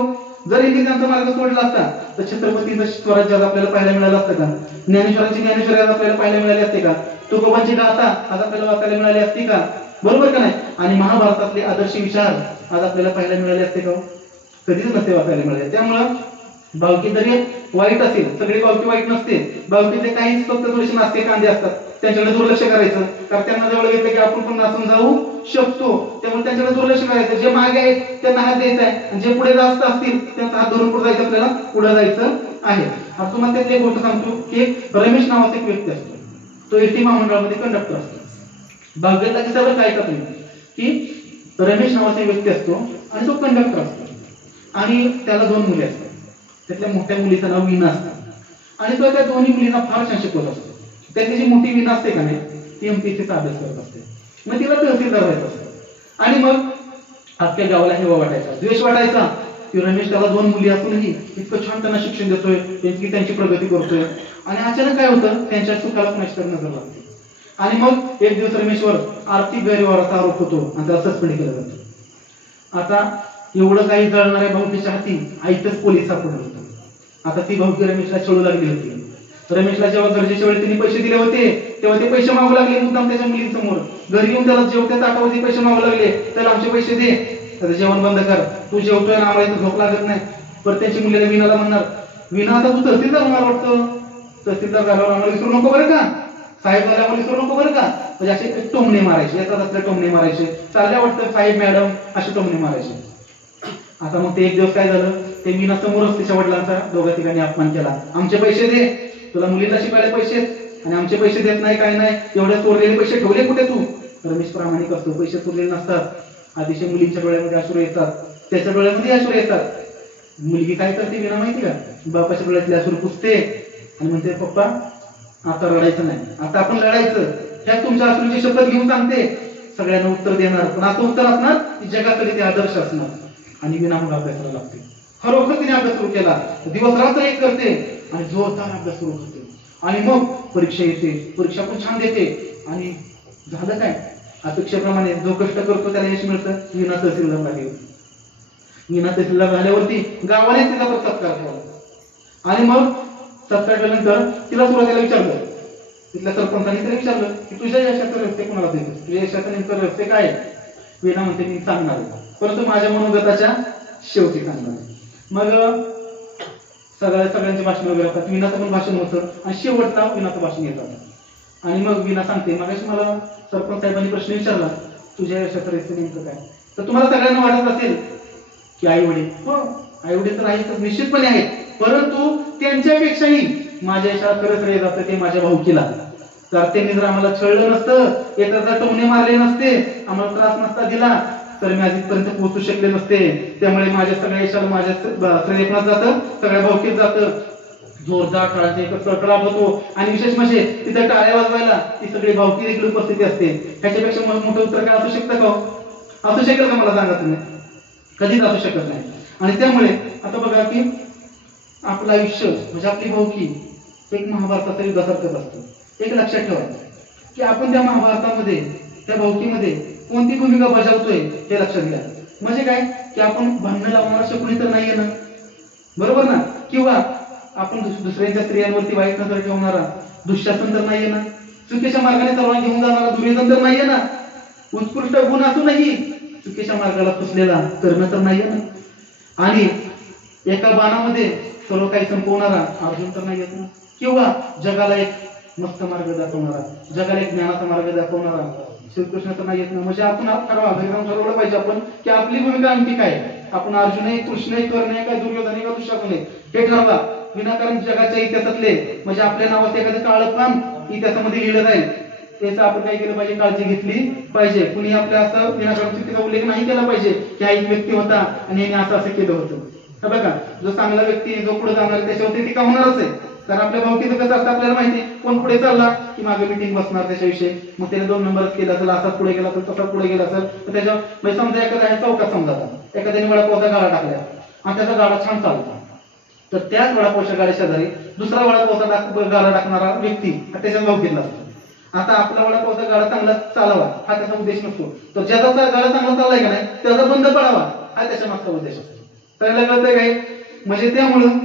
जरी मी त्यांचा मार्ग सोडला असता तर छत्रपतीचं स्वराज्य आपल्याला पाहायला मिळालं असतं का? ज्ञानेश्वरी आज आपल्याला पाहायला मिळाली असते का? तुकोबांची गाथा आज आपल्याला वाचायला मिळाली असती का? बरोबर का नाही? आणि महाभारतातले आदर्श विचार आज आपल्याला पाहायला मिळाले असते का? कधीच नसते वाचायला मिळाले. त्यामुळं भावकी जरी वाईट असेल, सगळी भावकी वाईट नसते. भावकीतले काही फक्त थोडेसे नाचते कांदे असतात, त्यांच्याकडे दुर्लक्ष करायचं. कारण त्यांना जवळ घेतलं की आपण पण नाचून जाऊ शकतो, त्यामुळे त्यांच्याकडे दुर्लक्ष करायचं. जे मागे आहेत त्यांना हात द्यायचा आहे, आणि जे पुढे जास्त असतील त्यांचा हात धरून पुढे जायचं, आपल्याला पुढे जायचं आहे. आता तुम्हाला त्यातली एक गोष्ट सांगतो की रमेश नावाचा एक व्यक्ती असतो, तो एसटी महामंडळामध्ये कंडक्टर असतो. भाग्यातला की सगळं काय का तुम्ही की रमेश नावाचा व्यक्ती असतो आणि तो कंडक्टर असतो, आणि त्याला 2 मुली असतात. त्यातल्या मोठ्या मुलीचं नाव वीणा असतं, आणि तो त्या दोन्ही मुलींना फार छान शिकवत असतो. त्यातली जी मोठी वीणा असते का नाही, ती एमपीएससीचा अभ्यास करत असते. मग तिला तहसीलदार व्हायचं असतं, आणि मग अख्ख्या गावाला हेवा वाटायचा, द्वेष वाटायचा की रमेश त्याला 2 मुली असूनही इतकं छान त्यांना शिक्षण देतोय, त्यांची प्रगती करतोय. आणि अचानक काय होतं, त्यांच्या सुखाला कुणाची नजर लागते, आणि मग एक दिवस रमेशवर आर्थिक गैरव्यवहाराचा आरोप होतो आणि त्याला सस्पेंड केलं जातं. आता एवढं काही जळणाऱ्या भाऊकीच्या हाती आईतच पोलीस सापडलं होतं. आता ती भाऊकी रमेशला छळू लागली होती. रमेशला जेव्हा गरजेच्या वेळी त्यांनी पैसे दिले होते तेव्हा ते पैसे मागू लागले मुद्दाम त्याच्या मुलींसमोर. घरी येऊन त्याला जेवत्या ताटावरती पैसे मागू लागले, त्याला आमचे पैसे दे, त्याचं जेवण बंद कर, तू जेवतोय ना, आम्हाला झोप लागत नाही. पण त्यांची मुलीला वीणाला म्हणणार, वीणा आता तू तहसीलदार होणार वाटतं, तहसीलदार झाल्यावर आम्हाला विसरू नको बरं का, साहेब झाल्यावर आम्हाला विसरू नको बरं का. म्हणजे असे टोमणे मारायचे, येतात असले टोमणे मारायचे, चालल्या वाटतं साहेब मॅडम असे टोमणे मारायचे. आता मग ते एक दिवस काय झालं, ते मीना समोरच तिच्या वडिलांचा दोघा ठिकाणी अपमान केला. आमचे पैसे दे, तुला मुलीला शिकायला पैसे आणि आमचे पैसे देत नाही, काय नाही, एवढे चोरलेले पैसे ठेवले कुठे तू? रमेश प्रामाणिक असतो, पैसे चोरलेले नसतात. अतिशय मुलींच्या डोळ्यामध्ये अश्रू येतात, त्याच्या डोळ्यामध्ये अश्रू येतात. मुलगी काय करते मीना माहिती का, बापाच्या डोळ्यातले अश्रू पुसते आणि म्हणते पप्पा आता रडायचं नाही, आता आपण लढायचं. ह्या तुमच्या अश्रूची शपथ घेऊन सांगते, सगळ्यांना उत्तर देणार, पण असं उत्तर असणार की जगाकडे ते आदर्श असणार. आणि विना मग अभ्यासाला लागते. खरोखर तिने अभ्यास सुरू केला, दिवस रात्र एक करते आणि जोरदार अभ्यास सुरू करते. आणि मग परीक्षा येते, परीक्षा पण छान देते, आणि झालं काय, अपेक्षेप्रमाणे जो कष्ट करतो त्याला यश मिळतं. वीणा तहसीलदार लागली. वीणा तहसीलदार झाल्यावरती गावाने तिचा सत्कार ठेवला, आणि मग सत्कार केल्यानंतर तिला सुरुवातीला विचारलं, तिथल्या सरपंचांनी तिला विचारलं की तुझ्या यशाचं रहस्य कोणाला देते, तुझ्या यशाचं नेमकं रहस्य काय? वीणा म्हणते मी सांगणार, परंतु माझ्या मनोगताच्या शेवटी सांगणार. मग सगळ्यांचे भाषण वगैरे होतात, वीणाचं पण भाषण होतं, आणि शेवटला वीणाचं भाषण येतात. आणि मग वीणा सांगते, मगाशी मला सरपंच साहेबांनी प्रश्न विचारला तुझ्या यशाचं रहस्य नेमकं काय? तर तुम्हाला सगळ्यांना वाटत असेल की आई वडील, हो आई वडील तर आहेत, निश्चितपणे आहेत, परंतु त्यांच्यापेक्षाही माझ्या यशाला खरं श्रेय जातं ते माझ्या भाऊकीला. तर त्यांनी जर आम्हाला छळलं नसतं, एखादा टोमणे मारले नसते, आम्हाला त्रास नसता दिला, तर मी आधीपर्यंत पोहोचू शकले नसते. त्यामुळे माझ्या सगळ्या यशाला माझ्या श्रेयपणात जातं, सगळ्या भाऊकीत जातं. जोरदार टाळ्यांचा एक कडकडाट होतो, आणि विशेष म्हणजे तिथं टाळ्या वाजवायला ती सगळी भाऊकी देखील उपस्थिती असते. ह्याच्यापेक्षा मोठं उत्तर काय असू शकतं का? असू शकेल का? मला सांगा तुम्ही. कधीच असू शकत नाही. आणि त्यामुळे आता बघा की आपलं आयुष्य म्हणजे आपली भाऊकी एक महाभारताचा युद्धासारखंच असतं. एक लक्षात ठेवा की आपण त्या महाभारतामध्ये, त्या भाऊकीमध्ये कोणती भूमिका बजावतोय हे लक्षात घ्या. म्हणजे काय की आपण भांडण लावणारा शकुनी तर नाहीये ना, बरोबर ना? किंवा आपण दुसऱ्यांच्या स्त्रियांवरती वाईट नजर ठेवणारा दुःशासन तर नाहीये ना, चुकीच्या मार्गाने सर्वांना घेऊन जाणारा दुर्योधन तर नाहीये ना, उत्कृष्ट गुण असूनही चुकीच्या मार्गाला फसलेला कर्ण तर नाहीये ना, आणि एका बाणामध्ये सर्व काही संपवणारा अर्जुन तर नाहीये ना, किंवा जगाला एक मस्त मार्ग दाखवणारा, जगाला एक ज्ञानाचा मार्ग दाखवणारा श्रीकृष्णाचा नाही येत ना. म्हणजे आपण ठरवलं पाहिजे आपण की आपली भूमिका आणखी काय. आपण अर्जुन आहे, कृष्ण आहे, कर्ण आहे, काय दुर्योधन आहे, का दुःशासन आहे, हे ठरवा. विनाकारण जगाच्या इतिहासातले म्हणजे आपल्या नावाचं एखादं काळं पान इतिहासामध्ये लिहिलं जाईल याचं आपण काय केलं पाहिजे, काळजी घेतली पाहिजे. कुणी आपल्या असं विनाकारण चुकीचा उल्लेख नाही केला पाहिजे की हा एक व्यक्ती होता आणि याने असं असं केलं होतं. बघा, जो चांगला व्यक्ती जो पुढे जाणार त्याच्यावरती टीका होणारच आहे. कारण आपल्या भावकीचं कसं असतं आपल्याला माहिती, कोण पुढे चालला की मागे मिटिंग बसणार त्याच्याविषयी, मग त्याने 2 नंबरच केला असेल, असा पुढे गेला असेल, तसा पुढे गेला असेल, तर त्याच्या म्हणजे समजा एखादा आहे चौकात समजा एखाद्याने वडापावचा गाडा टाकला आणि त्याचा गाडा छान चालतो, तर त्याच वडापावच्या गाड्या शेजारी दुसरा वडापावचा गाडा टाकणारा व्यक्ती त्याच्यात भाव घेतला असतो. आता आपला वडापावचा गाडा चांगला चालावा हा त्याचा उद्देश नसतो, तर ज्याचा गाडा चांगला चाललाय का नाही त्याचा बंद पडावा हा त्याच्या मागचा उद्देश असतो. त्याला कळतंय काय. म्हणजे त्यामुळं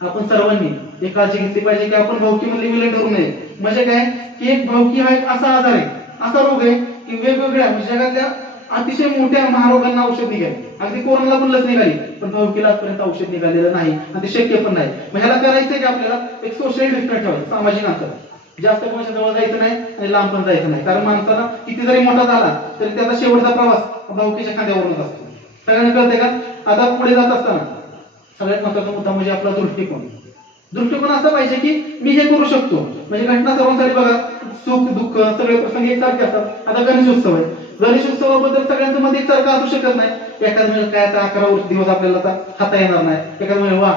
आपण सर्वांनी एक काळजी घेतली पाहिजे की आपण भावकीमधली विलग करू नये. म्हणजे काय की एक भावकी हा एक असा आजार आहे, असा रोग आहे की वेगवेगळ्या जगातल्या अतिशय मोठ्या महारोगांना औषध निघाले. अगदी कोरोनाला पण लस निघाली, पण भावकीला आजपर्यंत औषध निघालेलं नाही आणि ते शक्य पण नाही. मग ह्याला करायचंय की आपल्याला एक सोशल डिस्टन्स ठेवायचं, सामाजिक अंतर. जास्त कोणाच्या जवळ जायचं नाही आणि लांब पण जायचं नाही. कारण माणसाला किती जरी मोठा झाला तरी त्याचा शेवटचा प्रवास भावकीच्या खांद्यावरूनच असतो. सगळ्यांना कळतंय का. आता पुढे जात असताना सगळ्यात महत्त्वाचा मुद्दा म्हणजे आपला दृष्टिकोन. दृष्टिकोन असा पाहिजे की मी हे करू शकतो. म्हणजे घटना सर्वांसाठी बघा, सुख दुःख सगळे प्रसंग एकसारखे असतात. आता गणेशोत्सव आहे, गणेशोत्सवाबद्दल सगळ्यांचं मत एकसारखं असू शकत नाही. एखाद्या वेळेस काय आता 11 दिवस आपल्याला आता खाता येणार नाही, एखाद्या वेळेस वा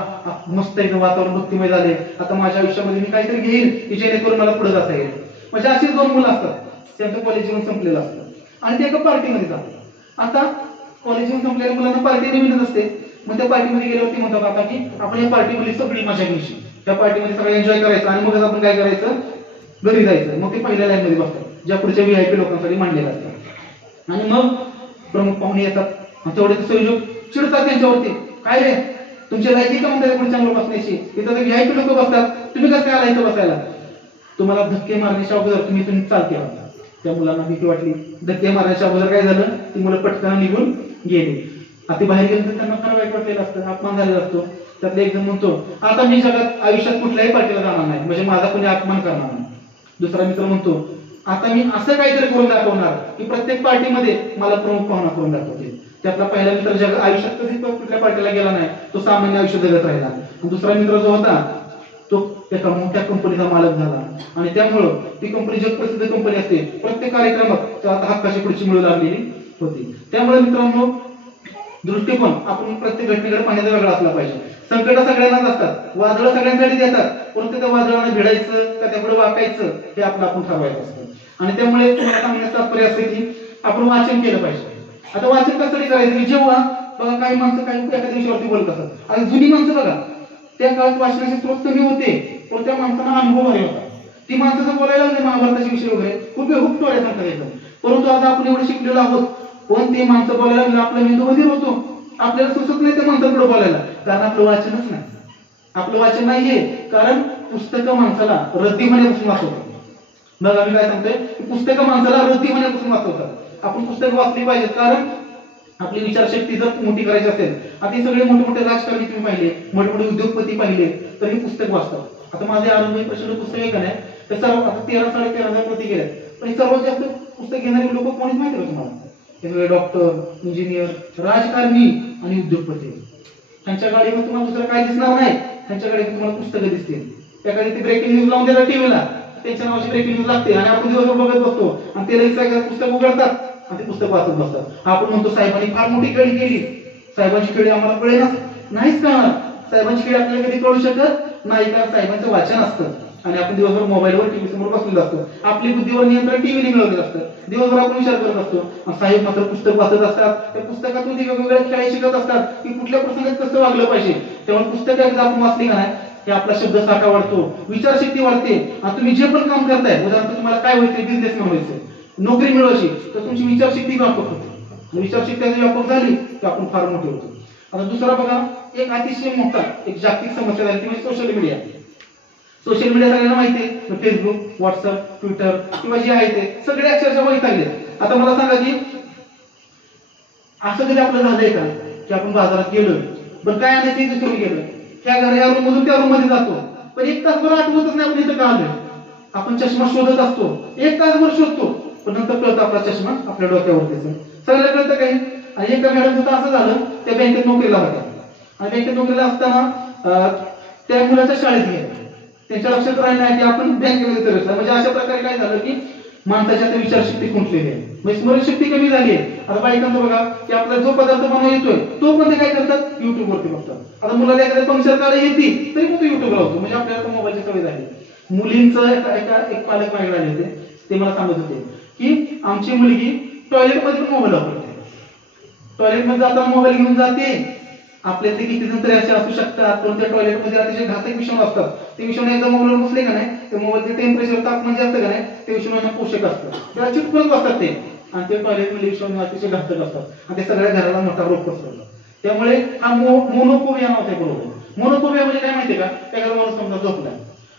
मस्त एकदम वातावरण भक्तिमय झाले, आता माझ्या आयुष्यामध्ये मी काहीतरी घेईन की जेणेकरून मला पुढे जाता येईल. म्हणजे अशीच 2 मुलं असतात, त्यांचं कॉलेज जीवन संपलेलं असतं आणि ते एका पार्टीमध्ये जातात. आता कॉलेज जीवन संपलेल्या मुलांना पार्टी नवीनच असते, मग त्या पार्टीमध्ये गेल्यावरती म्हणतात आता की आपण या पार्टीमध्ये सगळी मजा घ्यायची, त्या पार्टीमध्ये सगळं एन्जॉय करायचं आणि मगच आपण काय करायचं, घरी जायचं. मग ते पहिल्या लाईन मध्ये बसतात ज्या पुढच्या VIP लोकांसाठी मांडलेलं असतात. आणि मग प्रमुख पाहुणे येतात आणि तेवढे सगळे लोक चिडतात त्यांच्यावरती, काय रे तुमची लायकी का म्हणतात पुढच्या लोक बसण्याची, इथं तर VIP लोक बसतात, तुम्ही कसं काय आला इथं बसायला. तुम्हाला धक्के मारण्याच्या अगोदर तुम्ही चालते होता. त्या मुलांना भीती वाटली, धक्के मारण्याच्या अगोदर काय झालं, ती मुलं पटकन निघून गेली. आता बाहेर गेलं तर त्यांना फार वाईट वाटलेलं असतं, अपमान झालेला असतो. त्यातले एक जण म्हणतो आता मी जगात आयुष्यात कुठल्याही पार्टीला जाणार नाही, म्हणजे माझा कोणी अपमान करणार नाही. दुसरा मित्र म्हणतो आता मी असं काहीतरी करून दाखवणार की प्रत्येक पार्टीमध्ये मला प्रमुख पाहुणा करून दाखवतील. त्यातला पहिला मित्र आयुष्यात कधी कुठल्या पार्टीला गेला नाही, तो सामान्य आयुष्य जगत राहिला. दुसरा मित्र जो होता तो एका मोठ्या कंपनीचा मालक झाला आणि त्यामुळं ती कंपनी जगप्रसिद्ध कंपनी असते, प्रत्येक कार्यक्रमात हक्काची खुर्ची मिळू लागलेली होती. त्यामुळे मित्रांनो दृष्टिकोन आपण प्रत्येक घटनेकडे पाहण्याचा वेगळा असला पाहिजे. संकट सगळ्यांनाच असतात, वादळ सगळ्यांसाठी येतात, परंतु त्या वादळांना भिडायचं का त्यापुढे वाकायचं हे आपण ठरवायचं असतं. आणि त्यामुळे तुम्हाला सांगण्याचं तात्पर्य असते की आपण वाचन केलं पाहिजे. आता वाचन कशासाठी करायचं की जेव्हा बघा काही माणसं काही एखाद्या विषयावरती बोलत असतात आणि जुनी माणसं बघा त्या काळात वाचनाचे स्रोत कमी होते पण त्या माणसांना अनुभव भारी होता. ती माणसं जर बोलायला लागली महाभारताचे विषय वगैरे खूप स्टोऱ्या सांगता येतात, परंतु आता आपण एवढं शिकलेलो आहोत पण ते माणसं बोलायला लागलं आपला मेंदू बधीर होतो, आपल्याला सुचत नाही त्या माणसांकडे बोलायला, कारण आपलं वाचनच नाही. आपलं वाचन नाहीये कारण पुस्तकं माणसाला रद्दी होण्यापासून वाचवतात. बघा मी काय सांगतोय, पुस्तकं माणसाला रद्दी होण्यापासून वाचवतात. आपण पुस्तकं वाचली पाहिजेत कारण आपली विचारशक्ती जर मोठी करायची असेल, आता हे सगळे मोठे मोठे राजकारणी तुम्ही पाहिले, मोठे मोठे उद्योगपती पाहिले तर हे पुस्तक वाचतात. आता माझे आरोग्य प्रचंड पुस्तक आहे का नाही, तर सर्व आता 13-13,500 प्रति गेले, पण सर्वात जास्त पुस्तक घेणारे लोक कोणीच माहिती का तुम्हाला, हे डॉक्टर, इंजिनियर, राजकारणी आणि उद्योगपती. त्यांच्या गाडीवर तुम्हाला दुसरं काय दिसणार नाही, त्यांच्या गाडीवर तुम्हाला पुस्तकं दिसतील. एखादी ते ब्रेकिंग न्यूज लावून देतात टीव्हीला, त्यांच्या नावाची ब्रेकिंग न्यूज लागते आणि आपण दिवसभर बघत बसतो आणि ते लगेच पुस्तक उघडतात आणि ते पुस्तक वाचत बसतात. आपण म्हणतो साहेबांनी फार मोठी खेळी केली, साहेबांची खेळी आम्हाला कळेना, नाहीच कळणार. साहेबांची खेळी आपल्याला कधी कळू शकत नाही कारण साहेबांचं वाचन असतं आणि आपण दिवसभर मोबाईलवर टीव्ही समोर बसलेलो असतो. आपली बुद्धीवर नियंत्रण टीव्हीने मिळवलेलं असतं, दिवसभर आपण विचार करत असतो. साहेब मात्र पुस्तक वाचत असतात, त्या पुस्तकातून ते वेगवेगळ्या खेळी शिकत असतात की कुठल्या प्रसंगात कसं वागलं पाहिजे. तेव्हा पुस्तक एकदा आपण वाचली का नाही की आपला शब्दसाठा वाढतो, विचारशक्ती वाढते आणि तुम्ही जे पण काम करताय, उदाहरणार्थ तुम्हाला काय व्हायचंय, बिझनेसमॅन व्हायचं, नोकरी मिळवायची, तर तुमची विचारशक्ती व्यापक होते. विचारशक्ती व्यापक झाली की आपण फार मोठे होतो. आता दुसरा बघा, एक अतिशय मोठा एक जागतिक समस्या झाली ती म्हणजे सोशल मीडिया. सोशल मीडिया सगळ्यांना माहिती आहे, फेसबुक, व्हॉट्सअप, ट्विटर किंवा जे आहे ते सगळे अक्षरशः वैतागले. आता मला सांगा की असं कधी आपलं झालंय का की आपण बाजारात गेलो, बरं काय आणायचं विसरून गेलो, ह्या रूम मधून त्या रूम मध्ये जातो, पण 1 तासभर आठवतच नाही आपण इथं का आलोय. आपण चष्मा शोधत असतो, 1 तासभर शोधतो, पण नंतर कळतं आपला चष्मा आपल्या डोक्यावरती सगळं कळतं काही. आणि एका मॅडमचं तर असं झालं, त्या बँकेत नोकरीला होत्या आणि बँकेत नोकरीला असताना त्या मुलाच्या शाळेत गेल्या. त्यांच्या लक्षात राहिलं नाही की आपण बँकेमध्ये तरसला. म्हणजे अशा प्रकारे काय झालं की माणसाच्या आता विचारशक्ती खुंटलेली आहे, म्हणजे स्मरणशक्ती कमी झाली आहे. आता बायकांचं बघा की आपला जो पदार्थ बनवा येतोय तो पण ते काय करतात, युट्यूबवरती बघतात. आता मुलाला एखाद्या फंक्शन काढा येते तरी पण तो युट्यूबला होतो, म्हणजे आपल्याला मोबाईलची सवय झाली. मुलींचं एक पालक माझ्याकडे आले होते, ते मला सांगत होते की आमची मुलगी टॉयलेटमध्ये पण मोबाईल वापरते. टॉयलेटमध्ये जाताना मोबाईल घेऊन जाते. आपल्यातले किती जण तरी असे असू शकतात, पण त्या टॉयलेटमध्ये अतिशय घातक विषाणू असतात. ते विषाणू एकदा मोबाईलवर बसले का नाही, ते मोबाईलचे टेम्परेचर तापमान जे असतं का नाही, ते विषाणूंना पोषक असतं, त्याला चिटकूनच बसतात ते. आणि ते टॉयलेटमध्ये विषाणू अतिशय घातक असतात आणि ते सगळ्या घराला मोठा रोग पसरवतात. त्यामुळे हा मोनोफोबिया नावाचा एक रोग आहे. मोनोफोबिया म्हणजे काय माहितीये का, एखादा माणूस समजा झोपलाय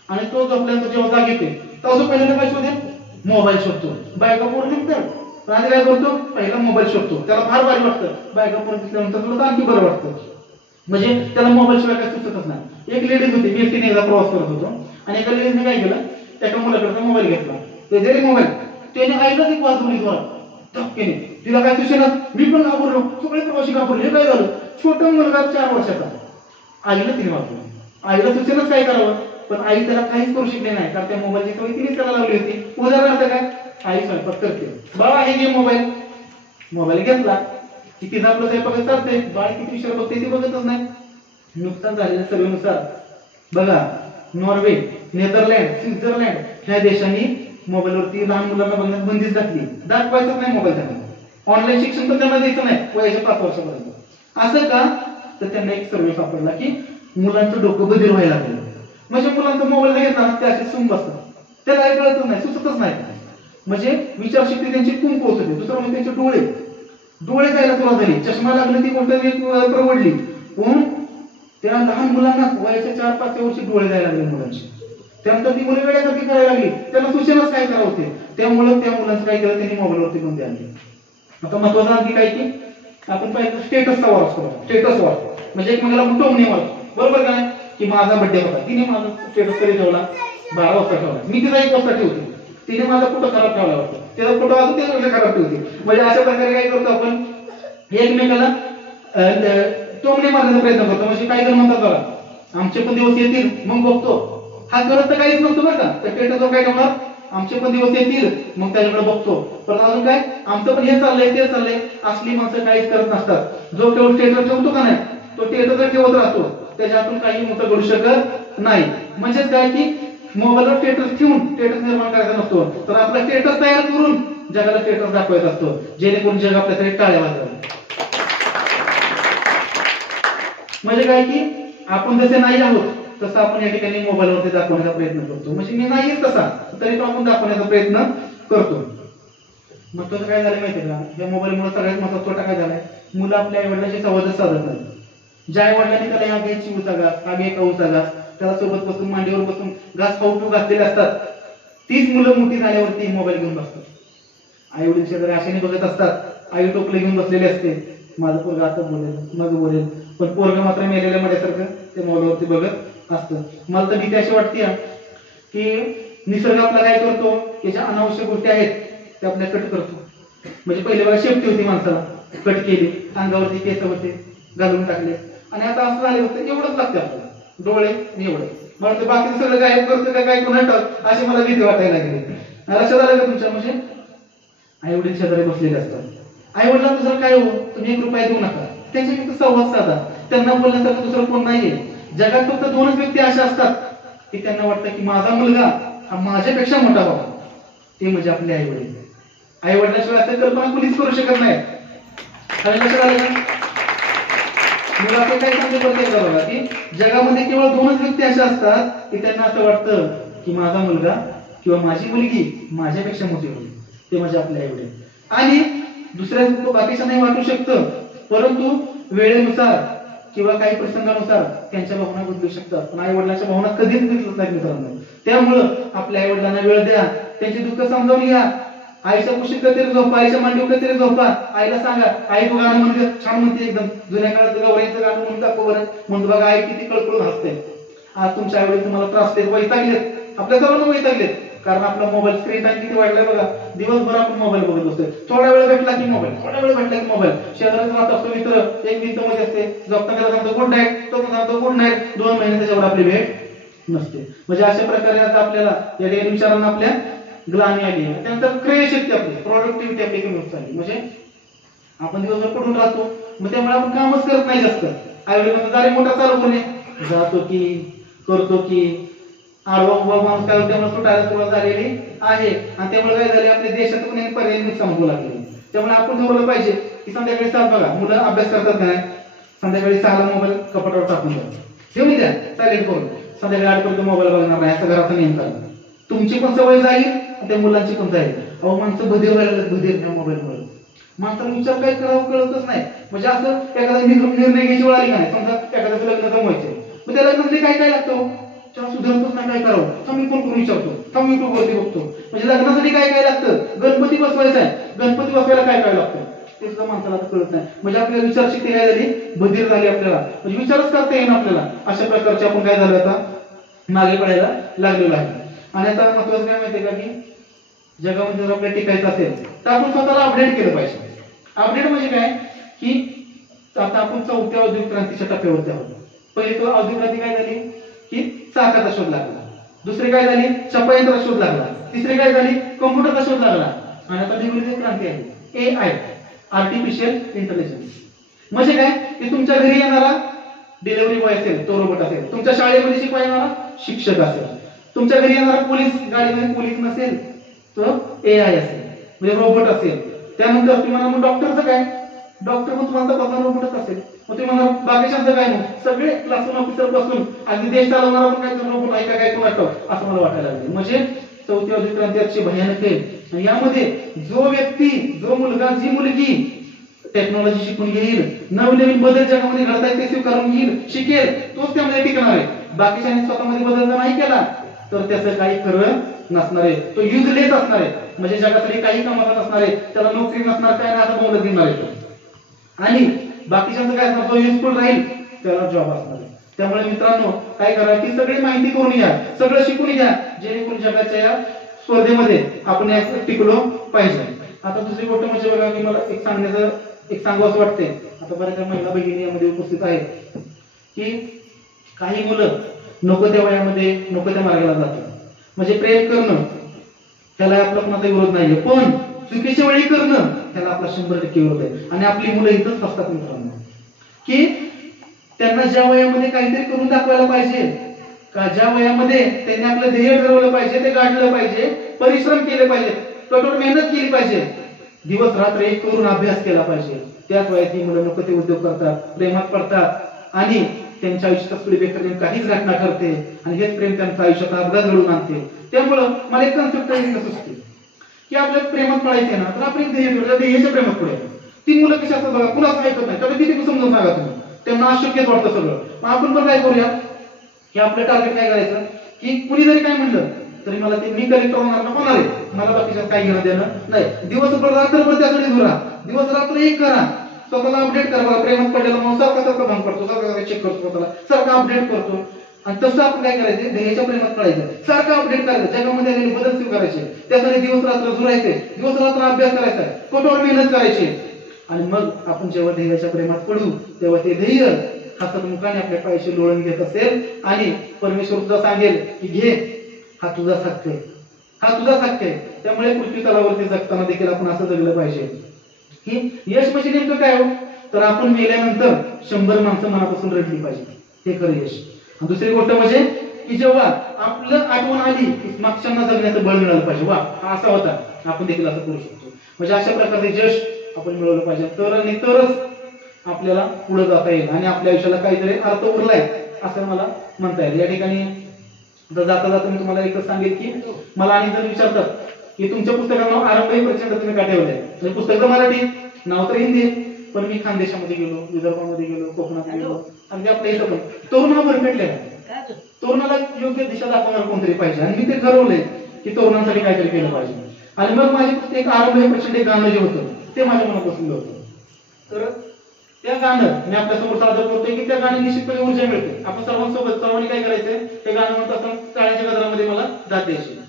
आणि तो झोपल्यानंतर जेव्हा जाग येते तेव्हा तो पहिल्यांदा काय शोधेल, मोबाईल शोधतो. बायका पोरं निघतात आणि काय करतो, पहिला मोबाईल शोधतो. त्याला फार भारी वाटतं, बायका पोरं दिसल्यानंतर तुला आणखी बरं वाटतं. म्हणजे त्याला मोबाईल शिवाय काय सुचतच नाही. एक लेडीज होती, मी एकटीने एकदा प्रवास करत होतो आणि एका लेडीजने काय केलं, एका मुलाकडचा मोबाईल घेतला. ते जरी मोबाईल त्याने आईलाच एक वाजवली जोरात धक्क्याने. तिला काय सुचेना, मी पण घाबरलो, सगळे प्रवासी घाबरले. हे काय झालं, छोटा मुलगा 4 वर्षाचा, आईला तिने वाजवली. आईला सुचेनाच काय करावं, पण आई त्याला काहीच करू शकले नाही, कारण त्या मोबाईलची सवय तिनेच त्याला लावली होती. उदाहरणार्थ काय, आई स्वयंपाक करते, बाळा हे घे मोबाईल. मोबाईल घेतला की तिला आपलं स्वयंपाक चालते, बाळ किती विषय बघते ते बघतच नाही. नुकसान झालेल्या सर्वेनुसार बघा, नॉर्वे, नेदरलँड, स्वित्झर्लंड ह्या देशांनी मोबाईलवरती लहान मुलांना बघण्यास बंदीच घातली. दाखवायचंच नाही मोबाईल त्यांना. ऑनलाईन शिक्षण पण त्यांना द्यायचं नाही वयाच्या 5 वर्षापर्यंत. असं का, तर त्यांना एक सर्वे सापडला की मुलांचं डोकं बधीर व्हायला लागलं. म्हणजे मुलांचा मोबाईल घेतला ते असे सुन बसतात, त्याला काही कळतच नाही, सुचतच नाही. म्हणजे विचारशक्ती त्यांची कमकुवत होते. दुसरं म्हणजे त्यांचे डोळे जायला सुरुवात झाली. चष्मा लागला ती गोष्ट परवडली, पण त्या लहान मुलांना वयाच्या 4-5 वर्षी डोळे जायला लागले मुलांचे. त्यानंतर ती मुलं वेड्यासारखी करायला लागली, त्यांना सुचेनाच काय करावं होते. त्यामुळे त्या मुलांचं काय केलं, त्यांनी मोबाईलवरती बंदी आणली. आता महत्वाचं आणखी काय की आपण पाहिलं स्टेटसचा वार असतो. स्टेटस वार म्हणजे एकमेकाला टोमणे मारतो, बरोबर काय, की माझा बर्थडे होता, तिने माझा स्टेटस कधी ठेवला, 12 वाजता ठेवला, मी तिला 1 वाजता ठेवते, तिने माझा फोटो खराब ठेवला होता, त्याचा फोटो अजून ते खराब ठेवते. म्हणजे अशा प्रकारे काय करतो आपण, एकमेकाला टोमणे मारण्याचा प्रयत्न करतो. म्हणजे काय कर म्हणतात बघा, आमचे पण दिवस येतील मग बघतो. हा करत तर काहीच नसतो बरं का, त्या स्टेटसवर काय ठेवणार, आमचे पण दिवस येतील मग त्याच्याकडे बघतो. पण अजून काय, आमचं पण हे चाललंय ते चाललंय. असली माणसं काहीच करत नसतात. जो केवळ स्टेटस ठेवतो का नाही, तो स्टेटस ठेवत राहतो, त्याच्यातून काही मोठं घडू शकत नाही. म्हणजेच काय की मोबाईलवर स्टेटस ठेवून स्टेटस निर्माण करायचा नसतो, तर आपला स्टेटस तयार करून जगाला स्टेटस दाखवायचा असतो, जेणेकरून जग आपल्याकडे टाळ्या वाजवेल. म्हणजे काय की आपण जसे नाही आहोत तसं आपण या ठिकाणी मोबाईलवरती दाखवण्याचा प्रयत्न करतो. म्हणजे मी नाहीच तसा, तरी तो आपण दाखवण्याचा प्रयत्न करतो. महत्वाचं काय झालं माहितीये का, या मोबाईलमुळे सगळ्यात महत्वाचा तोटा काय झालाय, मुलं आपल्या आईवडिलांशी संवादच साधत नाही. ज्या आईवडिलांनी त्याला या घ्यायची उचा घास, हा घे खाऊचा घास, त्याला सोबत बसून मांडीवर बसून घास खाऊ घातलेले असतात, तीच मुलं मोठी झाल्यावरती मोबाईल घेऊन बसतात. आई वडील शेजारी आशेने बघत असतात, आई टोपले घेऊन बसलेले असते, माझं पोरगा आता बोलेल मग बोलेल, पण पोरगा मात्र मेलेल्या मड्यासारखं ते मोबाईलवरती बघत असतं. मला तर भीती अशी वाटते की निसर्ग आपला काय करतो, की ज्या अनावश्यक गोष्टी आहेत त्या आपल्या कट करतो. म्हणजे पहिले बघा शेपटी होती, माणसाला कट केली, अंगावरती केस होते घालून टाकले, आणि आता असं झाले होते एवढंच लागते आपल्याला, डोळे एवढं. मला ते बाकी सगळं गायब करतो का काय कोणा अशी मला भीती वाटायला लागली. लक्षात आलं का तुमच्या, म्हणजे आई वडील शेजारी बसलेले असतात. आई वडिलांना जर काय हो, तुम्ही 1 रुपया देऊ नका, त्यांच्या फक्त संवाद साधा, त्यांना बोलण्यासारखं दुसरं कोण नाहीये. जगात फक्त 2च व्यक्ती अशा असतात की त्यांना वाटतं की माझा मुलगा हा माझ्यापेक्षा मोठा व्हावा, ते म्हणजे आपले आई वडील. आई वडिलांशिवाय असं कल्पना कुणीच करू शकत नाही. लक्षात आलं का, मुलं आपण काय सांगतो प्रत्येक बघा की जगामध्ये केवळ 2च व्यक्ती अशा असतात की त्यांना असं वाटतं की माझा मुलगा किंवा माझी मुलगी माझ्यापेक्षा मोठी होईल, ते म्हणजे आपले आई वडील. आणि दुसऱ्या बाकीच्या नाही वाटू शकतं, परंतु वेळेनुसार किंवा काही प्रसंगानुसार त्यांच्या भावना बदलू शकतात, पण आई वडिलांच्या भावना कधीच बदलत नाहीत मित्रांनो. त्यामुळं आपल्या आई वडिलांना वेळ द्या, त्यांची दुःख समजावून घ्या. आईच्या कुशीत कधीतरी झोपा, आईच्या मांडीवर कधीतरी झोपा, आईला सांगा आई तू गाणं म्हणते छान म्हणते, एकदम जुन्या काळात गवळीचं गाणं म्हणून दाखव बरं, म्हणतो बघा आई किती कळकळून हसते. आज तुमच्या आई वडील तुम्हाला त्रास देत, वैतागलेत, आपल्या सर्वांना वैतागलेत, कारण आपला मोबाईल स्क्रीन टाइम किती वाढलाय बघा. दिवसभर आपण मोबाईल बघत बसतोय. थोडा वेळ भेटला की मोबाईल, थोडा वेळ भेटला की मोबाईल. शेजारी राहत असतो मित्र, एक मिनिट मध्ये असते, झोपताना सांगतो गुड नाईट, तो सांगतो गुड नाईट. 2 महिने त्याच्यावर आपली भेट नसते. म्हणजे अशा प्रकारे आता आपल्याला या ठिकाणी विचारांना आपल्या ग्लानी आली. त्यानंतर क्रयशक्ती आपली, प्रोडक्टिव्हिटी आपली कमी होत चालली. म्हणजे आपण दिवसभर पडून राहतो, मग त्यामुळे आपण कामच करत नाही जास्त. आईवडिलांना गाडी मोटर चालू करणे, जातो की करतो की आडवा माणूस काय त्यामुळे सुटायला सुरुवात झालेली आहे. आणि त्यामुळे काय झाले, आपल्या देशात पण एक पर्याय नुकसान होऊ लागले. त्यामुळे आपण ठरवलं पाहिजे की संध्याकाळी 7 बघा मुलं अभ्यास करतात का नाही, संध्याकाळी 6ला मोबाईल कपाटावर टाकून द्या, ठेवून द्या सायलेंट करून. संध्याकाळी 8 पर्यंत मोबाईल बघणार नाही, असा घराचा नियम करा. तुमची पण सवय जाईल आणि त्या मुलांची पण जाईल. अहो माणसं बधीर व्हायला बधीर मोबाईलमुळे. माणसाला विचार काय करावं कळतच नाही. म्हणजे असं एखादा निर्णय घ्यायची वेळ आली का नाही, समजा एखाद्याचं लग्न जमवायचं, मग त्या लग्नासाठी काय काय लागतं, त्याला सुधारतच नाही, काय करावं थांब मी फोन करून विचारतो, थांब युट्यूब वरती बघतो. म्हणजे लग्नासाठी काय काय लागतं, गणपती बसवायचा आहे, गणपती बसवायला काय काय लागतं ते सुद्धा माणसाला कळत नाही. म्हणजे आपल्याला विचारशक्ती काय झाली, बधीर झाली आपल्याला. म्हणजे विचारच करता येईना आपल्याला. अशा प्रकारचे आपण काय झालं आता मागे पडायला लागलेलो आहे. आणि आता महत्वाचं काय माहितीये का, की जगामध्ये जर आपल्याला टिकायचं असेल तर आपण स्वतःला अपडेट केलं पाहिजे. अपडेट म्हणजे काय, की आता आपण 4थ्या औद्योगिक क्रांतीच्या टप्प्यावरती आहोत. पहिली तो औद्योगिक क्रांती काय झाली, की चाकाचा शोध लागला. दुसरी काय झाली, छपायंत्राचा शोध लागला. तिसरी काय झाली, कॉम्प्युटरचा शोध लागला. आणि आता डिजिटल क्रांती आहे, AI, आर्टिफिशियल इंटेलिजन्स. म्हणजे काय, की तुमच्या घरी येणारा डिलिव्हरी बॉय असेल तो रोबोट असेल, तुमच्या शाळेमध्ये शिकवायला येणारा शिक्षक असेल, तुमच्या घरी येणारा पोलीस, गाडीमध्ये पोलीस नसेल तो AI असेल, म्हणजे रोबोट असेल. त्यानंतर तुम्हाला मग डॉक्टरचं काय, डॉक्टर मग तुम्हाला तपासणारा रोबोटच असेल. मग तुम्हाला बाकीच्यांचं काय, मग सगळे क्लासरूम ऑफिसर पासून अगदी देश चालवणारा पण काय रोबोट आहे का काय कोण असं मला वाटायला लागले. म्हणजे 4थी औद्योगिक क्रांती अतिशय भयानक आहे. आणि यामध्ये जो व्यक्ती, जो मुलगा, जी मुलगी टेक्नॉलॉजी शिकून घेईल, नवनवीन बदल जगामध्ये घडतायत ते स्वीकारून घेईल, शिकेल, तोच त्यामध्ये टिकणार आहे. बाकीच्यांनी स्वतःमध्ये बदल जर नाही केला तर त्याचं काही खरं नसणार आहे, तो युजलेस असणार आहे. म्हणजे जगासाठी काही कामाचा नसणार आहे, त्याला नोकरी नसणार, काय नाही आता बोलत घेणार आहे. आणि बाकीच्यांचं काय असणार, तो युजफुल राहील, त्याला जॉब असणार आहे. त्यामुळे मित्रांनो काय करा, की सगळी माहिती करून घ्या, सगळं शिकून घ्या, जेणेकरून जगाच्या या स्पर्धेमध्ये आपण टिकलो पाहिजे. आता दुसरी गोष्ट म्हणजे बघा, की मला एक सांगू असं वाटते. आता बऱ्याच महिला भगिनी यामध्ये उपस्थित आहेत, की काही मुलं नको त्या वयामध्ये नको त्या मार्गाला जातात. म्हणजे प्रेम करणं त्याला आपला कोणाचा विरोध नाहीये, पण चुकीच्या वेळी करणं त्याला आपला 100% विरोध आहे. आणि आपली मुलं इथंच फसतात मित्रांनो, की त्यांना ज्या वयामध्ये काहीतरी करून दाखवायला पाहिजे, का ज्या वयामध्ये त्यांनी आपलं ध्येय ठरवलं पाहिजे, ते गाठलं पाहिजे, परिश्रम केले पाहिजे, कठोर मेहनत केली पाहिजे, दिवस रात्र एक करून अभ्यास केला पाहिजे, त्याच वयात ही मुलं नको ते उद्योग करतात, प्रेमात पडतात आणि त्यांच्या आयुष्यात पुढे बेकार काहीच घटना ठरते. आणि हेच प्रेम त्यांच्या आयुष्यात अपघात घडवून आणते. त्यामुळं मला एक कन्सेप्ट सुचते, की आपल्याला प्रेमात पडायचे ना, तर आपण ध्येयाच्या प्रेमात पडूया. ती मुलं कशी असतात बघा, कुणाच ऐकत नाही, त्याला किती समजून सांगा तुम्ही, त्यांना अशक्यच वाटतं सगळं. मग आपण पण काय करूया, की आपलं टार्गेट काय करायचं, की कुणी जरी काय म्हणलं तरी मला ते मी कलेक्टर होणार आहे, मला बाकीच्या काही घेणं देणं नाही. दिवसभर रात्रभर त्यासाठी धुरा, दिवस रात्र एक करा, स्वतःला अपडेट करा. मला प्रेमात पडलेला म्हणून सारखा भांग पडतो, सारखा चेक करतो स्वतःला, सारखा अपडेट करतो. आणि तसं आपण काय करायचं, ध्येयाच्या प्रेमात पडायचं, सारखं अपडेट करायचं, जगामध्ये आलेले बदल स्वीकारायचे, त्यासाठी दिवस रात्र झुरायचे, दिवस रात्र अभ्यास करायचा, कठोर मेहनत करायची. आणि मग आपण जेव्हा ध्येयाच्या प्रेमात पडू तेव्हा ते ध्येय हसतमुखाने आपल्या पायाशी लोळून घेत असेल आणि परमेश्वर सुद्धा सांगेल की घे, हा तुझा हक्क आहे, हा तुझा हक्क आहे. त्यामुळे पृथ्वी तलावरती जगताना देखील आपण असं जगलं पाहिजे, की यश म्हणजे नेमकं काय हो, तर आपण मेल्यानंतर 100 माणसं मनापासून रडली पाहिजे, हे खरं यश. दुसरी गोष्ट म्हणजे की जेव्हा आपलं आठवण आली की मागच्यांना जगण्याचं बळ मिळालं पाहिजे, वा हा असा होता, आपण देखील असं करू शकतो. म्हणजे अशा प्रकारे यश आपण मिळवलं पाहिजे, तरच आपल्याला पुढे जाता येईल आणि आपल्या आयुष्याला काहीतरी अर्थ उरलाय असं मला म्हणता येईल. या ठिकाणी जाता जाता मी तुम्हाला एकच सांगेल, की मला आणि जर विचारतात की तुमच्या पुस्तकाचं नाव आरंभ प्रचंड तुम्ही का ठेवलंय, म्हणजे पुस्तक मराठी, नाव तर हिंदी, पण मी खानदेशामध्ये गेलो, विदर्भामध्ये गेलो, कोकणात गेलो, आणि आपल्या इथं पण तरुण हा भरकटलेला आहे. तरुणाला योग्य दिशा दाखवणार कोणतरी पाहिजे, आणि मी ते ठरवलंय की तरुणांसाठी काहीतरी केलं पाहिजे. आणि मग माझे एक आरंभ प्रचंड एक गाणं जे होतं ते माझ्या मनात बसलेलं होतं. तर त्या गाणं मी आपल्या समोर सादर करतोय, की त्या गाणी निश्चितपणे ऊर्जा मिळते. आपण सर्वांनी काय करायचंय, ते गाणं म्हणत असताना टाळ्यांच्या गजरामध्ये मला दाद द्यायची.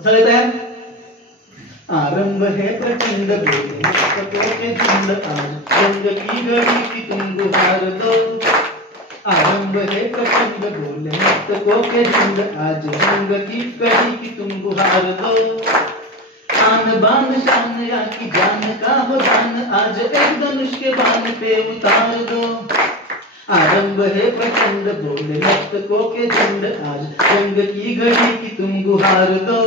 सगळे तयार? आरंभ है प्रचंड बोले मस्तकों के झुंड आज जंग की घड़ी की तुम गुहार दो। आरंभ है प्रचंड बोले मस्तकों के झुंड आज जंग की घड़ी की तुम गुहार दो। आन बान शान या की जान का हो दान आज एक धनुष के बाण पे उतार दो। आरंभ है प्रचंड बोले मस्तकों के झुंड आज जंग की घड़ी की तुम गुहार दो।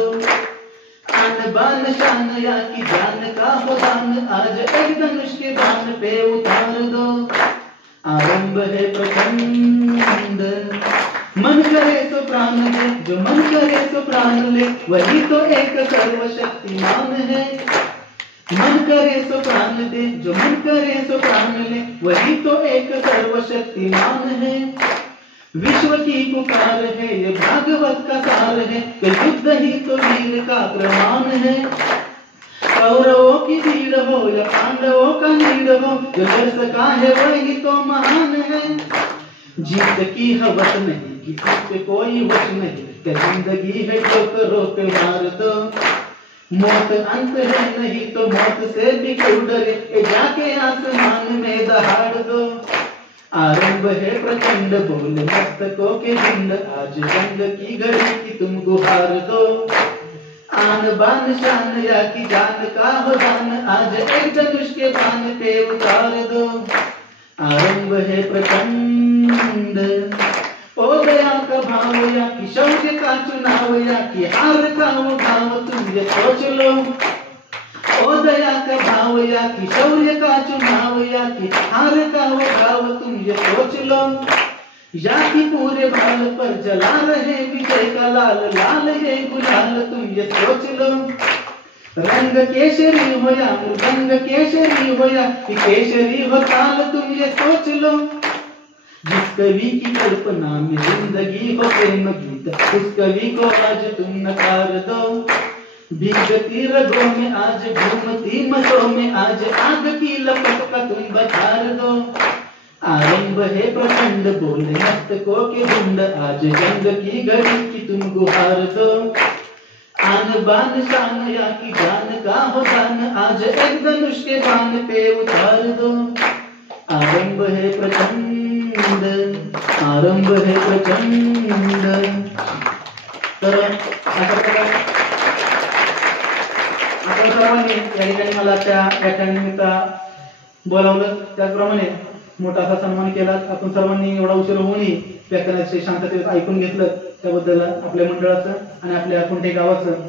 आन बान शान या की जान का हो दान आज एक धनुष के बाण पे उतार दो। आरंभ है प्रचंड मन करे तो प्राण दे जो मन करे तो प्राण ले वही तो एक सर्वशक्तिमान है। मन करे तो प्राण दे जो मन करे तो प्राण ले वही तो एक सर्वशक्तिमान है। विश्व की पुकार है ये भागवत का सार है कि युद्ध ही तो वीर का प्रमाण है। कौरवों की भीड़ हो या पांडवों का नीड़ हो जो लड़ सका है वही तो महान है। जीत की हवस नहीं किसी पे कोई वश नहीं कि जिंदगी है रोक रोक मार दो। मौत अंत है नहीं तो मौत से भी क्यों डरे ये जाके आसमान में दहाड़ दो। आरंभ है प्रचंड बोले मस्तकों के झुंड आज जंग की घड़ी की तुम गुहार दो। आन बान शान या की जान का हो दान आज एक धनुष के बाण पे उतार दो। आरंभ है प्रचंड ओ दया का भाव या कि शौर्य का चुनाव या कि हार का वो भाव तुम ये सोच लो। ओ दया का भाव या कि शौर्य का चुनाव या कि हार का वो भाव तुम ये सोच लो। या कि पूरे बाल पर जला रहे विजय का लाल लाल ये गुलाल तुम ये सोच लो। रंग केसरी हो या मृदंग केसरी हो या कि केसरी हो ताल तुम ये सोच लो। जिस कवि की कल्पना में जिंदगी हो प्रेम गीत उस कवि को आज तुम नकार दो। भीगती रगों में आज घूमती मसों में आज आग की लपट का तुम बखार दो। आरंभ है प्रचंड बोले मस्तकों के झुंड आज जंग की घड़ी की तुम गुहार दो। आन बान शान या की जान का हो दान आज एक धनुष के बाण पे उतार दो। आरंभ है प्रचंड आरंभ है प्रचंड। तर अशा प्रकारे आपण सर्वांनी या ठिकाणी मला त्या व्याख्यानानिमित्त बोलावलं त्याचप्रमाणे मोठा असा सन्मान केला। आपण सर्वांनी एवढा उशीर होऊनही व्याख्यानाचे शांततेत ऐकून घेतलं त्याबद्दल आपल्या मंडळाचं आणि आपल्या कुंठे गावाचं